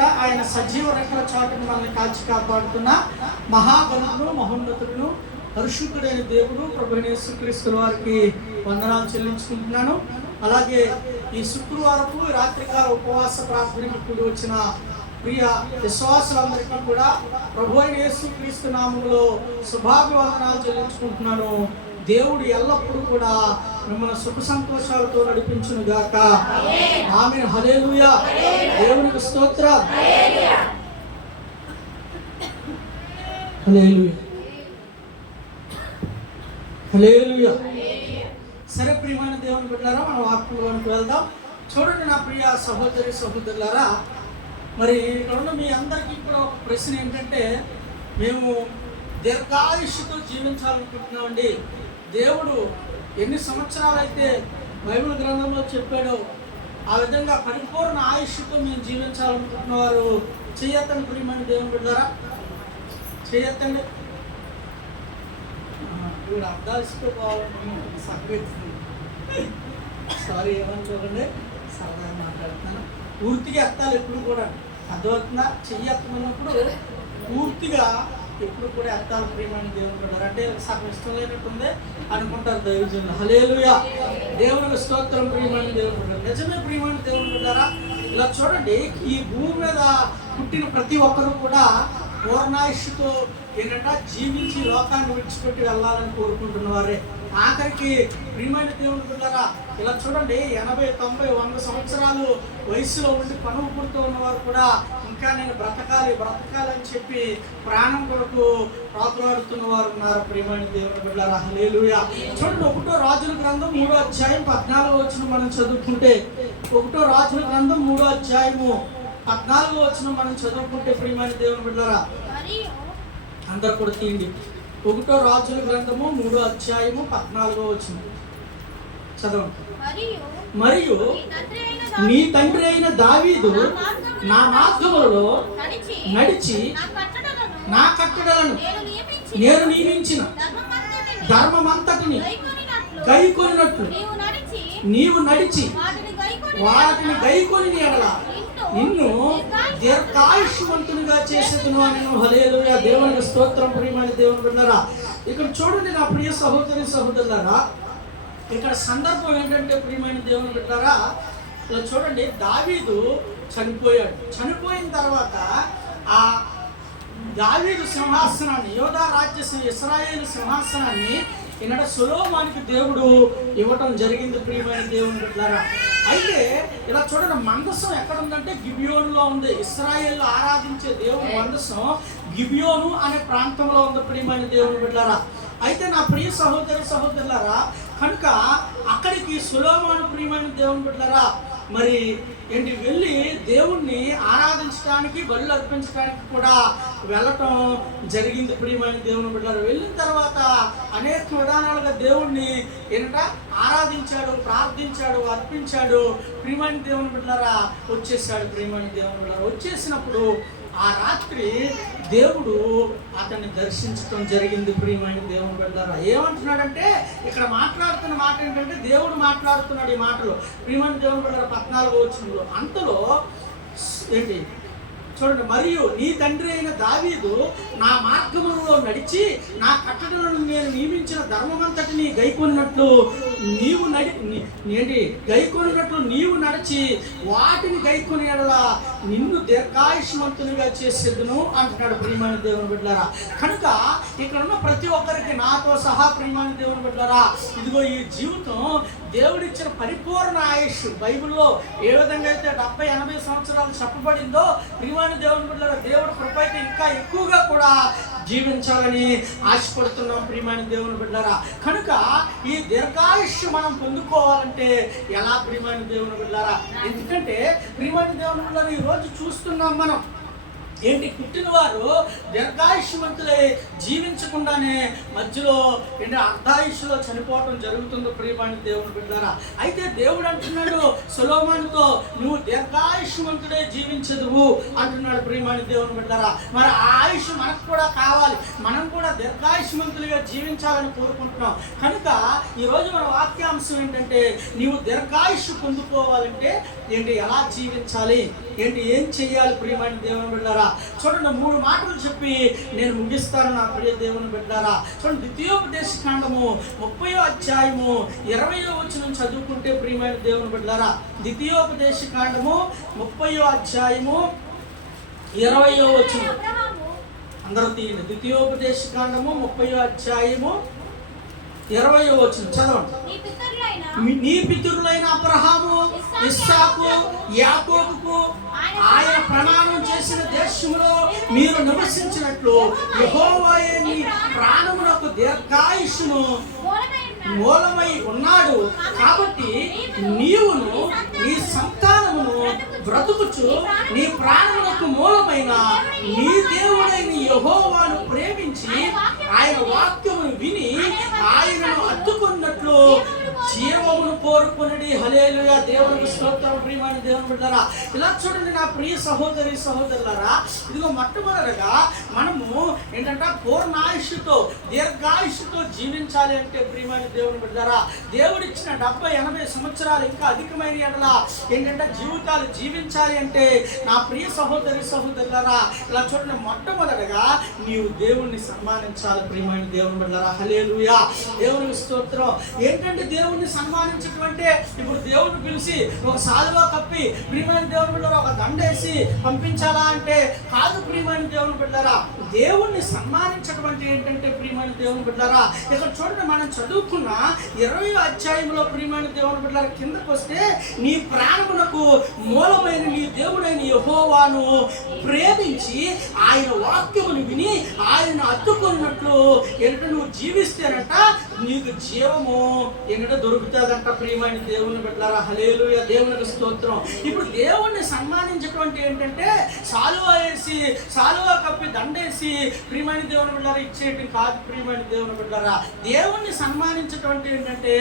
కూడా ఆయన సజీవ రెక్కల చాటును మనల్ని కాల్చి కాపాడుతున్న మహాగణుడు మహోన్నతుడును పరిశుద్ధుడైన దేవుడు ప్రభువైన యేసుక్రీస్తు వారికి వందనాలు చెల్లించుకుంటున్నాను. అలాగే ఈ శుక్రవారపు రాత్రికాల ఉపవాస ప్రార్థనకి కూడి వచ్చిన ప్రియ విశ్వాసులందరికీ కూడా ప్రభువైన యేసుక్రీస్తు నామములో శుభాభివందనాలు చెల్లించుకుంటున్నాను. దేవుడు ఎల్లప్పుడూ కూడా మిమ్మల్ని సుఖ సంతోషాలతో నడిపించును గాక. ఆమేన్. హల్లెలూయా. దేవునికి స్తోత్రం. హల్లెలూయా. హల్లెలూయా. సరే ప్రియమైన దేవుని బిడ్డలారా, మన వాక్యంలోకి వెళ్దాం. చూడండి నా ప్రియ సహోదరి సహోదరులారా, మరి ఇక్కడ మీ అందరికీ కూడా ఒక ప్రశ్న ఏంటంటే, మేము దీర్ఘాయుష్తో జీవించాలనుకుంటున్నామండి. దేవుడు ఎన్ని సంవత్సరాలు అయితే బైబిల్ గ్రంథంలో చెప్పాడో ఆ విధంగా పరిపూర్ణ ఆయుష్తో మేము జీవించాలనుకుంటున్న వారు చేయొద్దండి. ప్రియమైన దేవుని బిడ్డలారా చేయొద్దండి. వీడు అర్థాలు ఇసుకోవాలని సహకరిస్తుంది. సారీ, ఏమని చూడండి, సరదాగా మాట్లాడుతున్నాను. పూర్తిగా ఎత్తాలి ఎప్పుడు కూడా, అర్థమవుతుందా? చెయ్యన్నప్పుడు పూర్తిగా ఎప్పుడు కూడా ఎత్తాలి ప్రియమైన దేవుని బిడ్డలారా. అంటే సగం ఇష్టం లేనట్టుంది అనుకుంటారు దైవజనులు. హల్లెలూయా. దేవునికి స్తోత్రం. ప్రియమైన దేవుని బిడ్డలారా, నిజమే ప్రియమైన దేవుని బిడ్డలారా, ఇలా చూడండి, ఈ భూమి మీద పుట్టిన ప్రతి ఒక్కరు కూడా పూర్ణాయుష్తో ఏంటంటే జీవించి లోకాన్ని విడిచిపెట్టి వెళ్ళాలని కోరుకుంటున్న వారే. ఆఖరికి ప్రియమైన దేవుని బిడ్డలారా, ఇలా చూడండి, 80, 90, 100 సంవత్సరాలు వయసులో ఉండి పనుపుడుతూ ఉన్నవారు కూడా ఇంకా నేను బ్రతకాలి అని చెప్పి ప్రాణం కొరకు ప్రాకులాడుతున్న వారు ఉన్నారు. ప్రియమైన దేవుని బిడ్డలారా, హల్లెలూయా. చూడండి, 1 రాజుల గ్రంథం 3వ అధ్యాయం 14వ వచనం మనం చదువుకుంటే, 1 రాజుల గ్రంథం 3వ అధ్యాయము 14వ వచనం మనం చదువుకుంటే, ప్రియమైన దేవుని బిడ్డలారా అందరు కూడా తీయండి. 1 రాజుల గ్రంథము 3వ అధ్యాయము 14వ వచనం చదవండి. మరియు నీ తండ్రి అయిన దావీదు నా మార్గములలో నడిచి నా కట్టడలను నేను నియమించిన ధర్మమంతటిని గైకొనినట్లు నీవు నడిచి వాటిని గైకొని ఎడల నిన్ను దీర్ఘాయుష్మంతునిగా చేసేదును అని. హల్లెలూయా. దేవునికి స్తోత్రం. ప్రియమైన దేవుని బిడ్డలారా, ఇక్కడ చూడండి నా ప్రియ సహోదరి సహోదరులారా, ఇక్కడ సందర్భం ఏంటంటే ప్రియమైన దేవుని బిడ్డలారా, ఇలా చూడండి, దావీదు చనిపోయాడు. చనిపోయిన తర్వాత ఆ దావీదు సింహాసనాన్ని, యోధా రాజ్య ఇశ్రాయేలు సింహాసనాన్ని ఈనాడు సొలొమోనుకి దేవుడు ఇవ్వటం జరిగింది. ప్రియమైన దేవుని బిడ్డలారా, అయితే ఇలా చూడండి, మందసం ఎక్కడ ఉందంటే గిబియోనులో ఉంది. ఇశ్రాయేలు ఆరాధించే దేవుని మందసం గిబియోను అనే ప్రాంతంలో ఉంది. ప్రియమైన దేవుని బిడ్డలారా, అయితే నా ప్రియ సహోదరి సహోదరులారా, కనుక అక్కడికి సొలొమోను ప్రియమైన దేవుని బిడ్డలారా మరి ఏంటి వెళ్ళి దేవుణ్ణి ఆరాధించడానికి, బలులు అర్పించడానికి కూడా వెళ్ళటం జరిగింది. ప్రియమైన దేవుని బిడ్డలారా, వెళ్ళిన తర్వాత అనేక విధానాలుగా దేవుణ్ణి ఏంటంటే ఆరాధించాడు, ప్రార్థించాడు, అర్పించాడు. ప్రియమైన దేవుని బిడ్డలారా వచ్చేసాడు. ప్రియమైన దేవుని బిడ్డలారా వచ్చేసినప్పుడు ఆ రాత్రి దేవుడు అతన్ని దర్శించడం జరిగింది. ప్రియమైన దేవుని బిడ్డలారా, ఏమంటున్నాడంటే ఇక్కడ మాట్లాడుతున్న మాట ఏంటంటే, దేవుడు మాట్లాడుతున్నాడు ఈ మాటలు. ప్రియమైన దేవుని బిడ్డలారా 14వ వచనంలో అంతలో ఏంటి చూడండి, మరియు నీ తండ్రి అయిన దావీదు నా మార్గములలో నడిచి నా కట్టడలను నేను నియమించిన ధర్మమంతటిని గైకొన్నట్లు నీవు నడిచి వాటిని గైకొని ఎడల నిన్ను దీర్ఘాయుష్మంతునిగా చేసేదును అంటున్నాడు. ప్రియమైన దేవుని బిడ్డలారా, కనుక ఇక్కడ ఉన్న ప్రతి ఒక్కరికి నాతో సహా ప్రియమైన దేవుని బిడ్డలారా, ఇదిగో ఈ జీవితం దేవుడిచ్చిన పరిపూర్ణ ఆయుష్. బైబిల్లో ఏ విధంగా అయితే 70, 80 సంవత్సరాలు చెప్పబడిందో, ప్రియమైన దేవుని బిడ్డలారా దేవుడి కృప అయితే ఇంకా ఎక్కువగా కూడా జీవించాలని ఆశపడుతున్నాం. ప్రియమైన దేవుని బిడ్డలారా, కనుక ఈ దీర్ఘాయుష్షు మనం పొందుకోవాలంటే ఎలా ప్రియమైన దేవుని బిడ్డలారా? ఎందుకంటే ప్రియమైన దేవుని బిడ్డలారా ఈరోజు చూస్తున్నాం మనం ఏంటి పుట్టినవారు దీర్ఘాయుష్మంతులై జీవించకుండానే మధ్యలో ఏంటి అర్ధాయుష్లో చనిపోవటం జరుగుతుందో ప్రియమైన దేవుని బిడ్డారా. అయితే దేవుడు అంటున్నాడు సొలొమోనుతో, నువ్వు దీర్ఘాయుష్మంతుడై జీవించదువు అంటున్నాడు ప్రియమైన దేవుని బిడ్డారా. మరి ఆ ఆయుష్ మనకు కూడా కావాలి, మనం కూడా దీర్ఘాయుష్మంతులుగా జీవించాలని కోరుకుంటున్నాం. కనుక ఈరోజు మన వాక్యాంశం ఏంటంటే, నీవు దీర్ఘాయుష్ పొందుకోవాలంటే ఏంటి, ఎలా జీవించాలి, ఏంటి, ఏం చెయ్యాలి ప్రియమైన దేవుని బిడ్డారా. చూడండి, 3 మాటలు చెప్పి నేను ముగిస్తాను నా ప్రియ దేవుని బిడ్డారా. చూడండి, ద్వితీయోపదేశకాండము 30వ అధ్యాయము 20వ వచనం చదువుకుంటే ప్రియమైన దేవుని బిడ్డారా, ద్వితీయోపదేశకాండము 30వ అధ్యాయము 20వ వచనం అందరూ తీయండి. ద్వితీయోపదేశకాండము 30వ అధ్యాయము 20వ వచనం చదవండి. నీ పితరులైన అబ్రహాము, ఇస్సాకు, యాకోబుకు ఆయన ప్రమాణం చేసిన దేశంలో మీరు నివసించినట్లు యెహోవాయే నీ ప్రాణమునకు దీర్ఘాయుష్ను మూలమై ఉన్నాడు. కాబట్టి నీవును నీ సంతానమును బ్రతుకుచు నీ ప్రాణమునకు మూలమైన నీ దేవుడైన యెహోవాను ప్రేమించి ఆయన వాక్యమును విని ఆయనను అద్దుకున్నట్లు జీవమును కోరుకునడి. హల్లెలూయా, దేవునికి స్తోత్రం. ప్రియమైన దేవుని బిడ్డలారా, ఇలా చూడండి నా ప్రియ సహోదరి సహోదరులారా, ఇదిగో మొట్టమొదటిగా మనము ఏంటంటే పూర్ణాయుష్తో దీర్ఘాయుష్తో జీవించాలి అంటే ప్రియమైన దేవుని బిడ్డలారా, దేవుడిచ్చిన 70-80 సంవత్సరాలు ఇంకా అధికమైన ఎడల ఏంటంటే జీవితాలు జీవించాలి అంటే నా ప్రియ సహోదరి సహోదరులారా, ఇలా చూడండి, మొట్టమొదటిగా నీవు దేవుణ్ణి సన్మానించాలి ప్రియమైన దేవుని బిడ్డలారా. హల్లెలూయా, దేవునికి స్తోత్రం. ఏంటంటే దేవుణ్ణి సన్మానించడం అంటే, ఇప్పుడు దేవుడిని పిలిచి ఒక సాలువా కప్పి ప్రియమైన దేవుని బిడ్డలారా ఒక దండేసి పంపించాలా అంటే కాదు ప్రియమైన దేవుని బిడ్డలారా. దేవుణ్ణి సన్మానించడం అంటే ఏంటంటే ప్రియమైన దేవుని బిడ్డలారా, ఇక్కడ చూడండి, మనం చదువుకున్న 20వ అధ్యాయంలో ప్రియమైన దేవుని బిడ్డలారా కిందకు వస్తే, నీ ప్రాణమునకు మూలమైన నీ దేవుడైన యెహోవాను ప్రేమించి ఆయన వాక్యమును విని ఆయన అద్దుకున్నట్లు ఏంటంటే నువ్వు జీవిస్తేనంట నీకు జీవము ఏంటంటే దొరుకుతుందంట ప్రియమైన దేవుని బిడ్డలారా. హల్లెలూయా, దేవునికి స్తోత్రం. ఇప్పుడు దేవుణ్ణి సన్మానించడం అంటే ఏంటంటే సాలువా వేసి సాలువా కప్పి దండేసి ప్రియమైన దేవుని బిడ్డలారా ఇచ్చేయటం కాదు ప్రియమైన దేవుని బిడ్డలారా. దేవుణ్ణి సన్మానించడం అంటే ఏంటంటే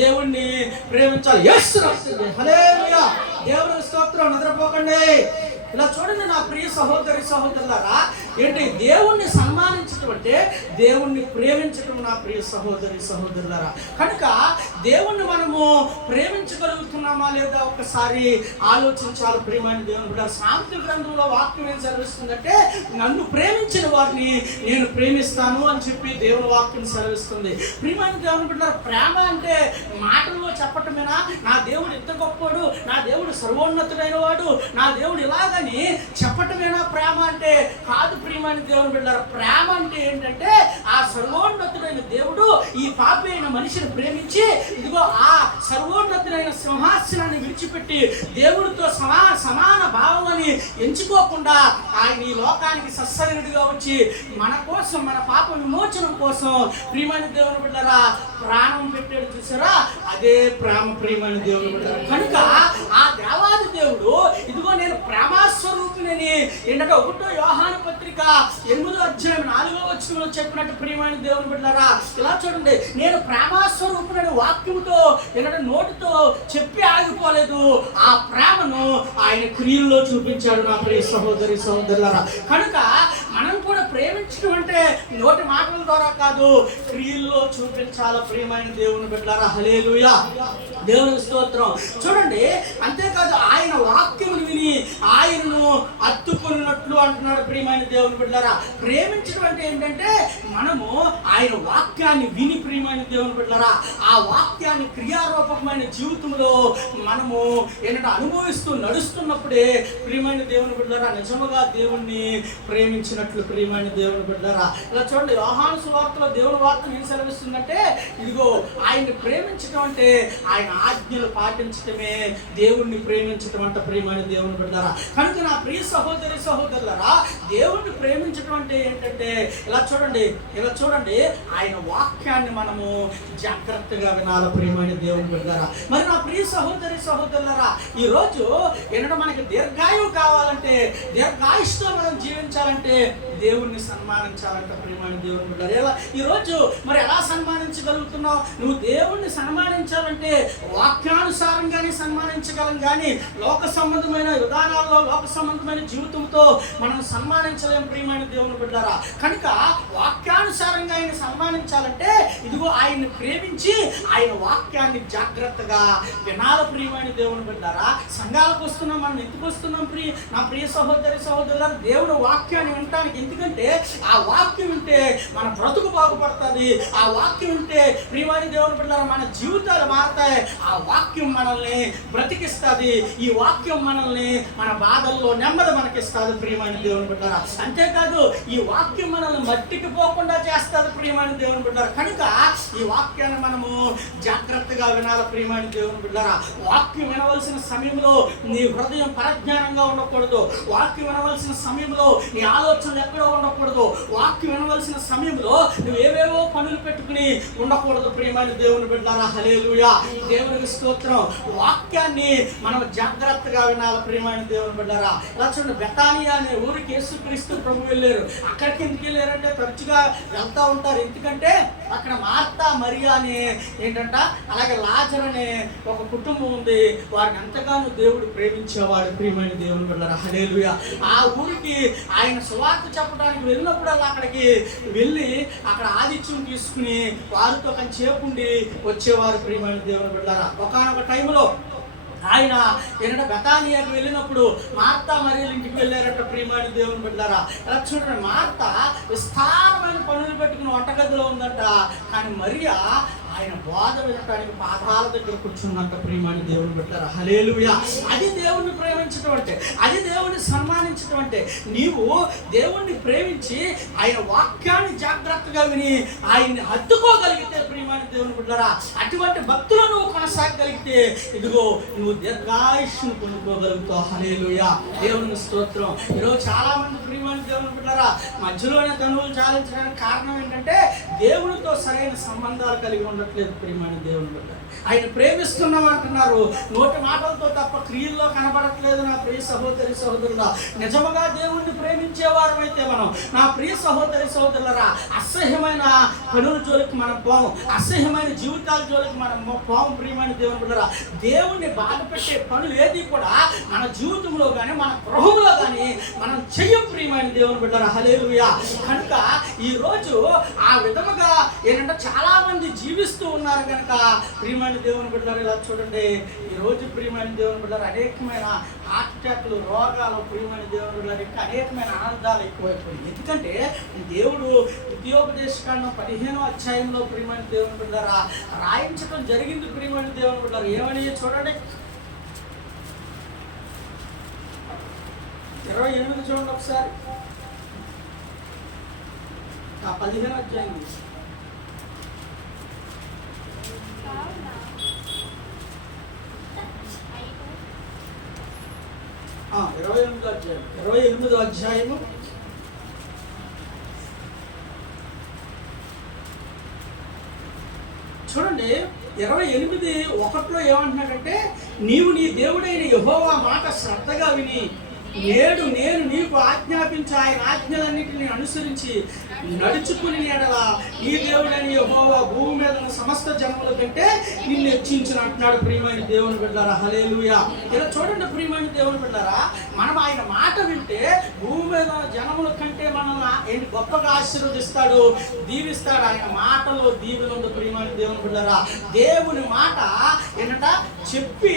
దేవుణ్ణి ప్రేమించాలి. హల్లెలూయా, దేవునికి స్తోత్రం. నిద్రపోకండి. ఇలా చూడండి నా ప్రియ సహోదరి సహోదరులారా, ఏంటి దేవుణ్ణి సన్మానించడం అంటే దేవుణ్ణి ప్రేమించడం నా ప్రియ సహోదరి సహోదరులారా. కనుక దేవుణ్ణి మనము ప్రేమించగలుగుతున్నామా లేదా ఒక్కసారి ఆలోచించాలి ప్రియమైన దేవుని బిడ్డ. సామెతల గ్రంథంలో వాక్యం ఏం సెలవిస్తుందంటే, నన్ను ప్రేమించిన వారిని నేను ప్రేమిస్తాను అని చెప్పి దేవుని వాక్యం సెలవిస్తుంది. ప్రియమైన దేవుని బిడ్డ, ప్రేమ అంటే మాటల్లో చెప్పటమేనా, నా దేవుడు ఎంత గొప్పవాడు, నా దేవుడు సర్వోన్నతుడైన వాడు, నా దేవుడు ఇలాగ అని చెప్పటమేనా ప్రేమ అంటే కాదు ప్రియమైన దేవుని బిడ్డలారా. ప్రేమ అంటే ఏంటంటే ఆ సర్వోన్నతుడైన దేవుడు ఈ పాపి అయిన మనిషిని ప్రేమించి ఇదిగో ఆ సర్వోన్నతుడైన సింహాసనాన్ని విడిచిపెట్టి దేవుడితో సమాన భావాన్ని ఎంచుకోకుండా ఆయన ఈ లోకానికి సశరీరుడిగా వచ్చి మన కోసం, మన పాప విమోచనం కోసం ప్రియమైన దేవుని బిడ్డలారా ప్రాణం పెట్టాడు. చూసారా, అదే ప్రేమ ప్రియమైన దేవుని బిడ్డలారా. కనుక ఆ దేవాది దేవుడు ఇదిగో నేను ప్రేమస్వరూపిణని ఏంటంటే 1వ యోహాను పత్రిక 8వ అధ్యాయం 4వ వచనంలో చెప్పినట్టు ప్రియమైన దేవుని బిడ్డలారా, ఇలా చూడండి, నేను ప్రేమస్వరూపిణని వాక్యముతో ఏంటంటే నోటితో చెప్పి ఆగిపోలేదు, ఆ ప్రేమను ఆయన క్రియల్లో చూపించాడు నా ప్రియ సహోదరి సహోదరులారా. కనుక మనం కూడా ప్రేమించడం అంటే నోటి మాటల ద్వారా కాదు, క్రియల్లో చూపించాలి ప్రియమైన దేవుని బిడ్డలారా. హల్లెలూయా, దేవునికి స్తోత్రం. చూడండి, అంతేకాదు ఆయన వాక్యమును విని ఆయనను అత్తుకున్నట్లు అంటున్నాడు ప్రియమైన దేవుని బిడ్డలారా. ప్రేమించడం అంటే ఏంటంటే మనము ఆయన వాక్యాన్ని విని ప్రియమైన దేవుని బిడ్డలారా ఆ వాక్యాన్ని క్రియారూపకమైన జీవితంలో మనము ఏంటంటే అనుభవిస్తూ నడుస్తున్నప్పుడే ప్రియమైన దేవుని బిడ్డలారా నిజముగా దేవుణ్ణి ప్రేమించినట్లు ప్రియమైన దేవుని బిడ్డలారా. ఇలా చూడండి, యోహాను సువార్తలో దేవుని వాక్యం ఏం సెలవిస్తుందంటే, ఇదిగో ఆయన్ని ప్రేమించడం అంటే ఆయన ఆజ్ఞలు పాటించడమే దేవుణ్ణి ప్రేమించడం అంట ప్రియమైన దేవుని బిడ్డలారా. కనుక నా ప్రియ సహోదరి సహోదరులారా, బిడ్డలారా, దేవుణ్ణి ప్రేమించడం అంటే ఏంటంటే ఇలా చూడండి ఆయన వాక్యాన్ని మనము జాగ్రత్తగా వినాలి ప్రియమైన దేవుని బిడ్డలారా. మరి నా ప్రియ సహోదరులారా, ఈరోజు ఏంటంటే మనకి దీర్ఘాయువు కావాలంటే, దీర్ఘాయుష్తో మనం జీవించాలంటే దేవుణ్ణి సన్మానించాలంటే ప్రియమైన దేవుని బిడ్డలారా. ఈరోజు మరి ఎలా సన్మానించగలుగుతున్నావు? నువ్వు దేవుణ్ణి సన్మానించాలంటే వాక్యానుసారంగానే సన్మానించగలం, కానీ లోక సంబంధమైన విధానాల్లో లోక సంబంధమైన జీవితంతో మనం సన్మానించలేం ప్రియమైన దేవుని బిడ్డలారా. కనుక వాక్యానుసారంగా ఆయన సన్మానించాలంటే ఇదిగో ఆయన్ని ప్రేమించి ఆయన వాక్యాన్ని జాగ్రత్తగా వినాల ప్రియమైన దేవుని బిడ్డలారా. సంఘాలకు వస్తున్నాం, మనం ఎందుకు వస్తున్నాం నా ప్రియ సహోదరులారా? దేవుని వాక్యాన్ని వినటానికి. ఎందుకంటే ఆ వాక్యం వింటే మన బ్రతుకు బాగుపడుతుంది. ఆ వాక్యం వింటే ప్రియమైన దేవుని బిడ్డలారా మన జీవితాలు మారుతాయి. ఆ వాక్యం మనల్ని బ్రతికిస్తుంది. ఈ వాక్యం మనల్ని మన బాధల్లో నెమ్మది మనకిస్తుంది ప్రియమైన దేవుని బిడ్డలారా. అంతేకాదు ఈ వాక్యం మనల్ని మట్టికి పోకుండా చేస్తుంది ప్రియమైన దేవుని బిడ్డలారా. కనుక ఈ వాక్యాన్ని మనము జాగ్రత్తగా వినాలి ప్రియమైన దేవుని బిడ్డలారా. వాక్యం వినవలసిన సమయంలో నీ హృదయం పరజ్ఞానంగా ఉండకూడదు. వాక్యం వినవలసిన సమయంలో నీ ఆలోచనలు ఎక్కడో ఉండకూడదు. వాక్యం వినవలసిన సమయంలో నువ్వు ఏవేవో పనులు పెట్టుకుని ఉండకూడదు ప్రియమైన దేవుని బిడ్డలారా. హల్లెలూయా, దేవునికి స్తోత్రం. వాక్యాన్ని మనం జాగ్రత్తగా వినాలి ప్రియమైన దేవుని బిడ్డలారా. ఇలా చూడండి, బెతానియా అనే ఊరికి యేసుక్రీస్తు ప్రభు వెళ్ళారు. అక్కడికి ఎందుకు వెళ్ళారంటే తరచుగా వెళ్తూ ఉంటారు. ఎందుకంటే అక్కడ మార్తా మరియా అని ఏంటంట, అలాగే లాజరు అనే ఒక కుటుంబం ఉంది. వారిని ఎంతగానో దేవుడు ప్రేమించేవాడు ప్రియమైన దేవుని బిడ్డలారా. హల్లెలూయా. ఆ ఊరికి ఆయన సువార్త చెప్పడానికి వెళ్ళినప్పుడల్లా అక్కడికి వెళ్ళి అక్కడ ఆతిథ్యం తీసుకుని వారితో కొంచెంసేపు వచ్చేవారు ప్రియమైన దేవుని బిడ్డలారా. ఒకానొక టైంలో ఆయన ఏంటంటే బెతానియాకు వెళ్ళినప్పుడు మార్తా మరియల ఇంటికి వెళ్ళారట ప్రియమైన దేవుని బిడ్డలారా. అలా చూడండి, మార్తా విస్తారమైన పనులు పెట్టుకుని వంటగదిలో ఉందంట, కానీ మరియా ఆయన బోధ వినటానికి పాదాల దగ్గర కూర్చున్నంత ప్రియమైన దేవుని బిడ్డలారా. హల్లెలూయా. అది దేవుణ్ణి ప్రేమించడం అంటే, అది దేవుణ్ణి సన్మానించడం అంటే. నీవు దేవుణ్ణి ప్రేమించి ఆయన వాక్యాన్ని జాగ్రత్తగా విని ఆయన్ని హత్తుకోగలిగితే ప్రియమైన దేవుని బిడ్డలారా, అటువంటి భక్తులు నువ్వు కొనసాగగలిగితే ఇదిగో నువ్వు దీర్ఘాయుష్ను పొందుకోగలుగుతావు. హల్లెలూయా, దేవుని స్తోత్రం. ఈరోజు చాలా మంది ప్రియమైన దేవుని బిడ్డలారా మధ్యలోనే ధనువులు చాలించడానికి కారణం ఏంటంటే దేవునితో సరైన సంబంధాలు కలిగి ఉండట్లేదు ప్రియమైన దేవుని బిడ్డ. ఆయన ప్రేమిస్తున్నాం అంటున్నారు, నోటి మాటలతో తప్ప క్రియల్లో కనబడట్లేదు. నా ప్రియ సహోదరులా, నిజముగా దేవుణ్ణి ప్రేమించేవారు అయితే మనం, నా ప్రియ సహోదరులరా, అసహ్యమైన పనుల జోలికి మనం పోము, అసహ్యమైన జీవితాల జోలికి మనం పోము ప్రియమైన దేవుని బిడ్డలారా. దేవుణ్ణి బాధపెట్టే పనులు ఏది కూడా మన జీవితంలో కానీ మన గృహంలో కానీ మనం చెయ్యం ప్రియమైన దేవుని బిడ్డలారా. హల్లెలూయా. కనుక ఈరోజు ఆ విధముగా ఏంటంటే చాలా మంది జీవిస్తూ ఉన్నారు కనుక ప్రియమైన దేవుని బిడ్డలారా, ఇలా చూడండి, ఈరోజు ప్రియమైన దేవుని బిడ్డలారా అనేకమైన హార్ట్ అటాక్లు, రోగాలు ప్రియమైన దేవుని బిడ్డలారా, ఇంకా అనేకమైన ఆనందాలు ఎక్కువైపోయింది. ఎందుకంటే దేవుడు ద్వితీయోపదేశకాండం 15వ అధ్యాయంలో ప్రియమైన దేవుని బిడ్డలారా రాయించడం జరిగింది ప్రియమైన దేవుని బిడ్డలారా. ఏమని చూడండి, 28 చూడండి ఒకసారి. ఆ 15వ అధ్యాయం 28వ అధ్యాయము చూడండి. 28:1 ఏమంటున్నాడంటే, నీవు నీ దేవుడైన యెహోవా మాట శ్రద్ధగా విని నేడు నేను నీకు ఆజ్ఞాపించి ఆయన ఆజ్ఞలన్నింటినీ అనుసరించి నడుచుకుని ఎడల ఈ దేవుడైన యెహోవా భూమి మీద ఉన్న సమస్త జనముల కంటే నిన్ను హెచ్చించిన అంటున్నాడు ప్రియమైన దేవుని బిడ్డలారా. హల్లెలూయా. ఇలా చూడండి ప్రియమైన దేవుని బిడ్డలారా, మనం ఆయన మాట వింటే భూమి మీద ఉన్న జనముల కంటే మనల్ని గొప్పగా ఆశీర్వదిస్తాడు, దీవిస్తాడు. ఆయన మాటలో దీవెన ఉంది ప్రియమైన దేవుని బిడ్డలారా. దేవుని మాట ఏంటంట చెప్పి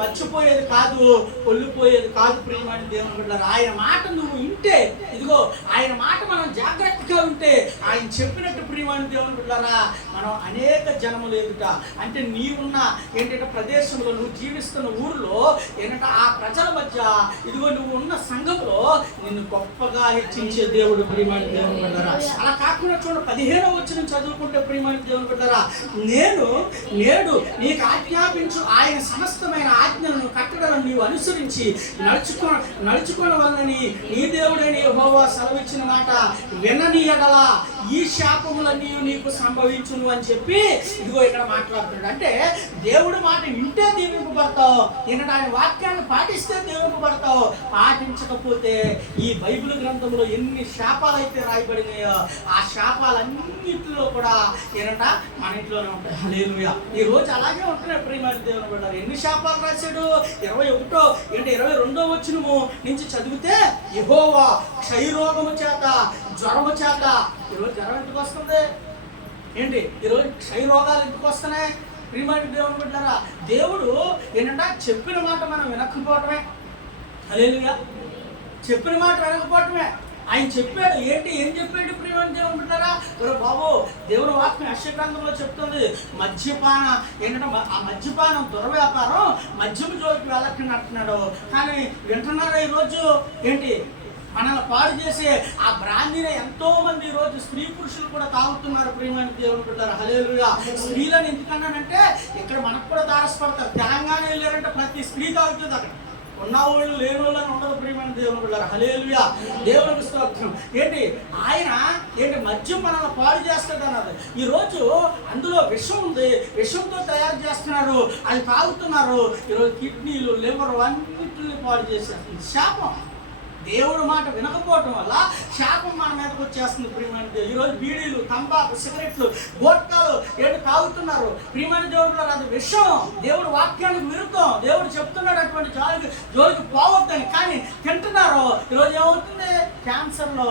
మర్చిపోయేది కాదు, పొల్లిపోయేది కాదు ప్రియమైన దేవుని బిడ్డలారా. ఆయన మాట నువ్వు వింటే, ఇదిగో ఆయన మాట మనం జాగ్రత్తగా ఉంటే, ఆయన చెప్పినట్టు ప్రియమైన దేవుని బిడ్డలారా మనం అనేక జనములు ఎదుట, అంటే నీవున్న ఏంటంటే ప్రదేశంలో, నువ్వు జీవిస్తున్న ఊరిలో ఏంటంటే ఆ ప్రజల మధ్య, ఇదిగో నువ్వు ఉన్న సంఘంలో నిన్ను గొప్పగా హెచ్చించే దేవుడు ప్రియమైన దేవుని బిడ్డలారా. అలా కాకుండా చూడండి 15వ వచనం చదువుకుంటే ప్రియమైన దేవుని బిడ్డలారా, నేడు నీకు ఆజ్ఞాపించు ఆయన సమస్తమైన ఆజ్ఞలను కట్టడలను నీవు అనుసరించి నడుచుకోవడం వలనని నీ దేవుడైన యెహోవా సెలవిచ్చిన మాట వినని యెడల ఈ శాపములన్నీ నీకు సంభవించును అని చెప్పి ఇదిగో ఇక్కడ మాట్లాడుతున్నాడు. అంటే దేవుడు మాట వింటే దీవింపబడతావు, ఏంటంటే ఆయన వాక్యాన్ని పాటిస్తే దీవింపబడతావు. పాటించకపోతే ఈ బైబిల్ గ్రంథంలో ఎన్ని శాపాలు అయితే రాయబడినాయో ఆ శాపాలన్నింటిలో కూడా ఏంటంట మన ఇంట్లోనే ఉంటాయి. హల్లెలూయా. ఈ రోజు అలాగే ఉంటున్నాయి ప్రియమైన దేవుని బిడ్డలారా. ఎన్ని శాపాలు రాశాడు? 22వ వచనము నుంచి చదివితే యెహోవా క్షయరోగము చేత, జ్వరము చేత. ఈరోజు జ్వరం ఎందుకు వస్తుంది? ఏంటి ఈరోజు క్షయరోగాలు ఎందుకు వస్తున్నాయి? ప్రియమైన దేవుని బిడ్డలారా, దేవుడు ఏంటంటే చెప్పిన మాట మనం వినకపోవటమే. హల్లెలూయా. చెప్పిన మాట వినకపోవటమే. ఆయన చెప్పాడు. ఏం చెప్పాడు ప్రియమైన దేవుని బిడ్డలారా? ఒరే బాబు, దేవుని వాక్యం యెషయా గ్రంథంలో చెప్తుంది, మద్యపాన ఏంటంటే ఆ మద్యపానం దుర్వ్యాపారం, మద్యము జోలికి వెళ్ళకండి అంటున్నాడు. కానీ వింటున్నారా ఈరోజు? ఏంటి మనల్ని పాడు చేసే ఆ బ్రాందీని ఎంతో మంది ఈరోజు స్త్రీ పురుషులు కూడా తాగుతున్నారు ప్రియమైన దేవుని బిడ్డలారా. హల్లెలూయా. స్త్రీలను ఎందుకన్నానంటే ఇక్కడ మనకు కూడా తారసపడతారు. తెలంగాణ వెళ్ళారంటే ప్రతి స్త్రీ తాగుతుంది. అక్కడ ఉన్నవాళ్ళు లేని వాళ్ళని ఉండదు ప్రియమైన దేవుని బిడ్డలారా. హల్లెలూయా. దేవునికి స్తోత్రం. ఆయన మద్యం మనల్ని పాడు చేస్తాడు అన్నది. ఈరోజు అందులో విషం ఉంది, విషంతో తయారు చేస్తున్నారు, అది తాగుతున్నారు. ఈరోజు కిడ్నీలు, లివర్ అన్నింటిని పాడు చేసేస్తుంది. శాపం. దేవుడు మాట వినకపోవటం వల్ల శాపం మన మీదకి వచ్చేస్తుంది ప్రియమైన దేవుడు. ఈరోజు బీడీలు, తంబాకు, సిగరెట్లు, గోట్కాలు తాగుతున్నారు ప్రియమైన దేవుడు. అది విషం. దేవుడు వాక్యానికి విరుద్ధం. దేవుడు చెప్తున్నాడు అటువంటి జోలికి పోవద్దని, కానీ తింటున్నారు. ఈరోజు ఏమవుతుంది? క్యాన్సర్లో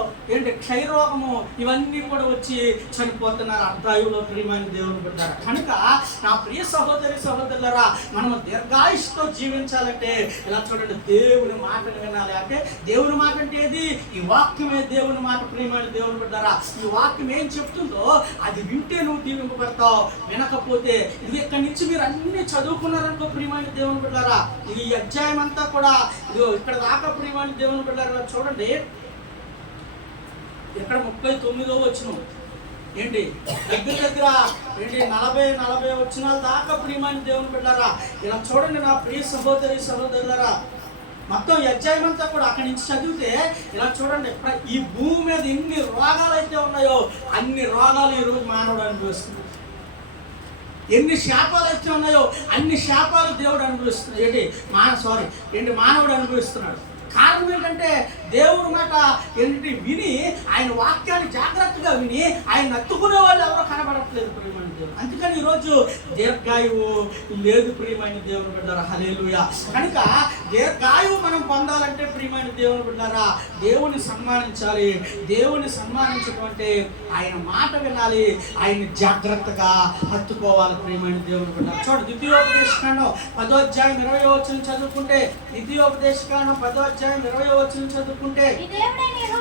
క్షయరోగము ఇవన్నీ కూడా వచ్చి చనిపోతున్నారు అర్ధాయులో ప్రియమైన దేవుని బిడ్డలారా. కనుక నా ప్రియ సహోదరులారా, మనము దీర్ఘాయుష్తో జీవించాలంటే ఇలా చూడండి, దేవుని మాటను వినాలి. అంటే దేవుని మాట అంటే ఏది? ఈ వాక్యమే దేవుని మాట ప్రియమైన దేవుని బిడ్డలారా. ఈ వాక్యం ఏం చెప్తుందో అది వింటే నువ్వు దీవింపబడతావు. వినకపోతే ఇది ఇక్కడి నుంచి మీరు అన్ని చదువుకున్నారనుకో ప్రియమైన దేవుని బిడ్డలారా, ఈ అధ్యాయం అంతా కూడా ఇక్కడ దాకా ప్రియమైన దేవుని బిడ్డలారా చూడండి. ఇక్కడ 39వ వచనం దగ్గర 40 వచనాల దాకా ప్రియమైన దేవుని బిడ్డలారా. ఇలా చూడండి నా ప్రియ సహోదరులారా, మొత్తం ఈ అధ్యాయం అంతా కూడా అక్కడి నుంచి చదివితే ఇలా చూడండి, ఈ భూమి మీద ఎన్ని రోగాలు అయితే ఉన్నాయో అన్ని రోగాలు ఈరోజు మానవుడు అనుభవిస్తున్నాడు. ఎన్ని శాపాలు అయితే ఉన్నాయో అన్ని శాపాలు దేవుడు అనుభవిస్తున్నాడు. మానవుడు అనుభవిస్తున్నాడు. కారణం ఏంటంటే దేవుడి మాట విని ఆయన వాక్యాన్ని జాగ్రత్తగా విని ఆయన అత్తుకునే వాళ్ళు ఎవరో కనబడట్లేదు ప్రియమైన దేవుడు. అందుకని ఈరోజు దీర్ఘాయువు లేదు ప్రియమైన దేవుని బిడ్డలారా. హల్లెలూయా. కనుక దీర్ఘాయువు మనం పొందాలంటే ప్రియమైన దేవుని బిడ్డలారా, దేవుని సన్మానించాలి. దేవుని సన్మానించడం అంటే ఆయన మాట వినాలి, ఆయన జాగ్రత్తగా హత్తుకోవాలి ప్రియమైన దేవుని బిడ్డలారా. చూడండి, ద్వితీయోపదేశకాండం 10వ అధ్యాయం 20వ వచనం చదువుకుంటే, ద్వితీయోపదేశకాండం 10వ అధ్యాయం 20వ వచనం చదువుకుంటే,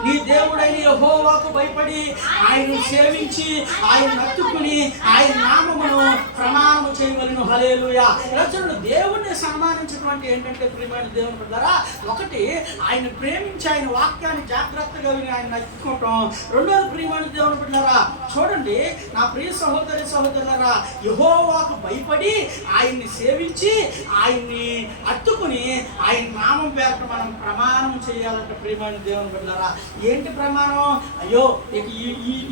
నీ దేవుడైన యెహోవాకు భయపడి ఆయన సేవించి ఆయన హత్తుకుని ఆయన నామమును ప్రమాణము చేయవలెను. హల్లెలూయా. ఇలా చూడండి, దేవుణ్ణి సన్మానించడం అంటే ఏంటంటే ప్రియమైన దేవుని బిడ్డలారా, ఒకటి ఆయన ప్రేమించి ఆయన వాక్యాన్ని జాగ్రత్తగా విని ఆయన నచ్చుకోవటం. రెండోది ప్రియమైన దేవుని బిడ్డలారా చూడండి, నా ప్రియ సహోదరులారా, యెహోవాకు భయపడి ఆయన్ని సేవించి ఆయన్ని హత్తుకుని ఆయన నామం పేరట మనం ప్రమాణం చేయాలంటే ప్రియమైన దేవుని బిడ్డలారా. ఏంటి ప్రమాణం? అయ్యో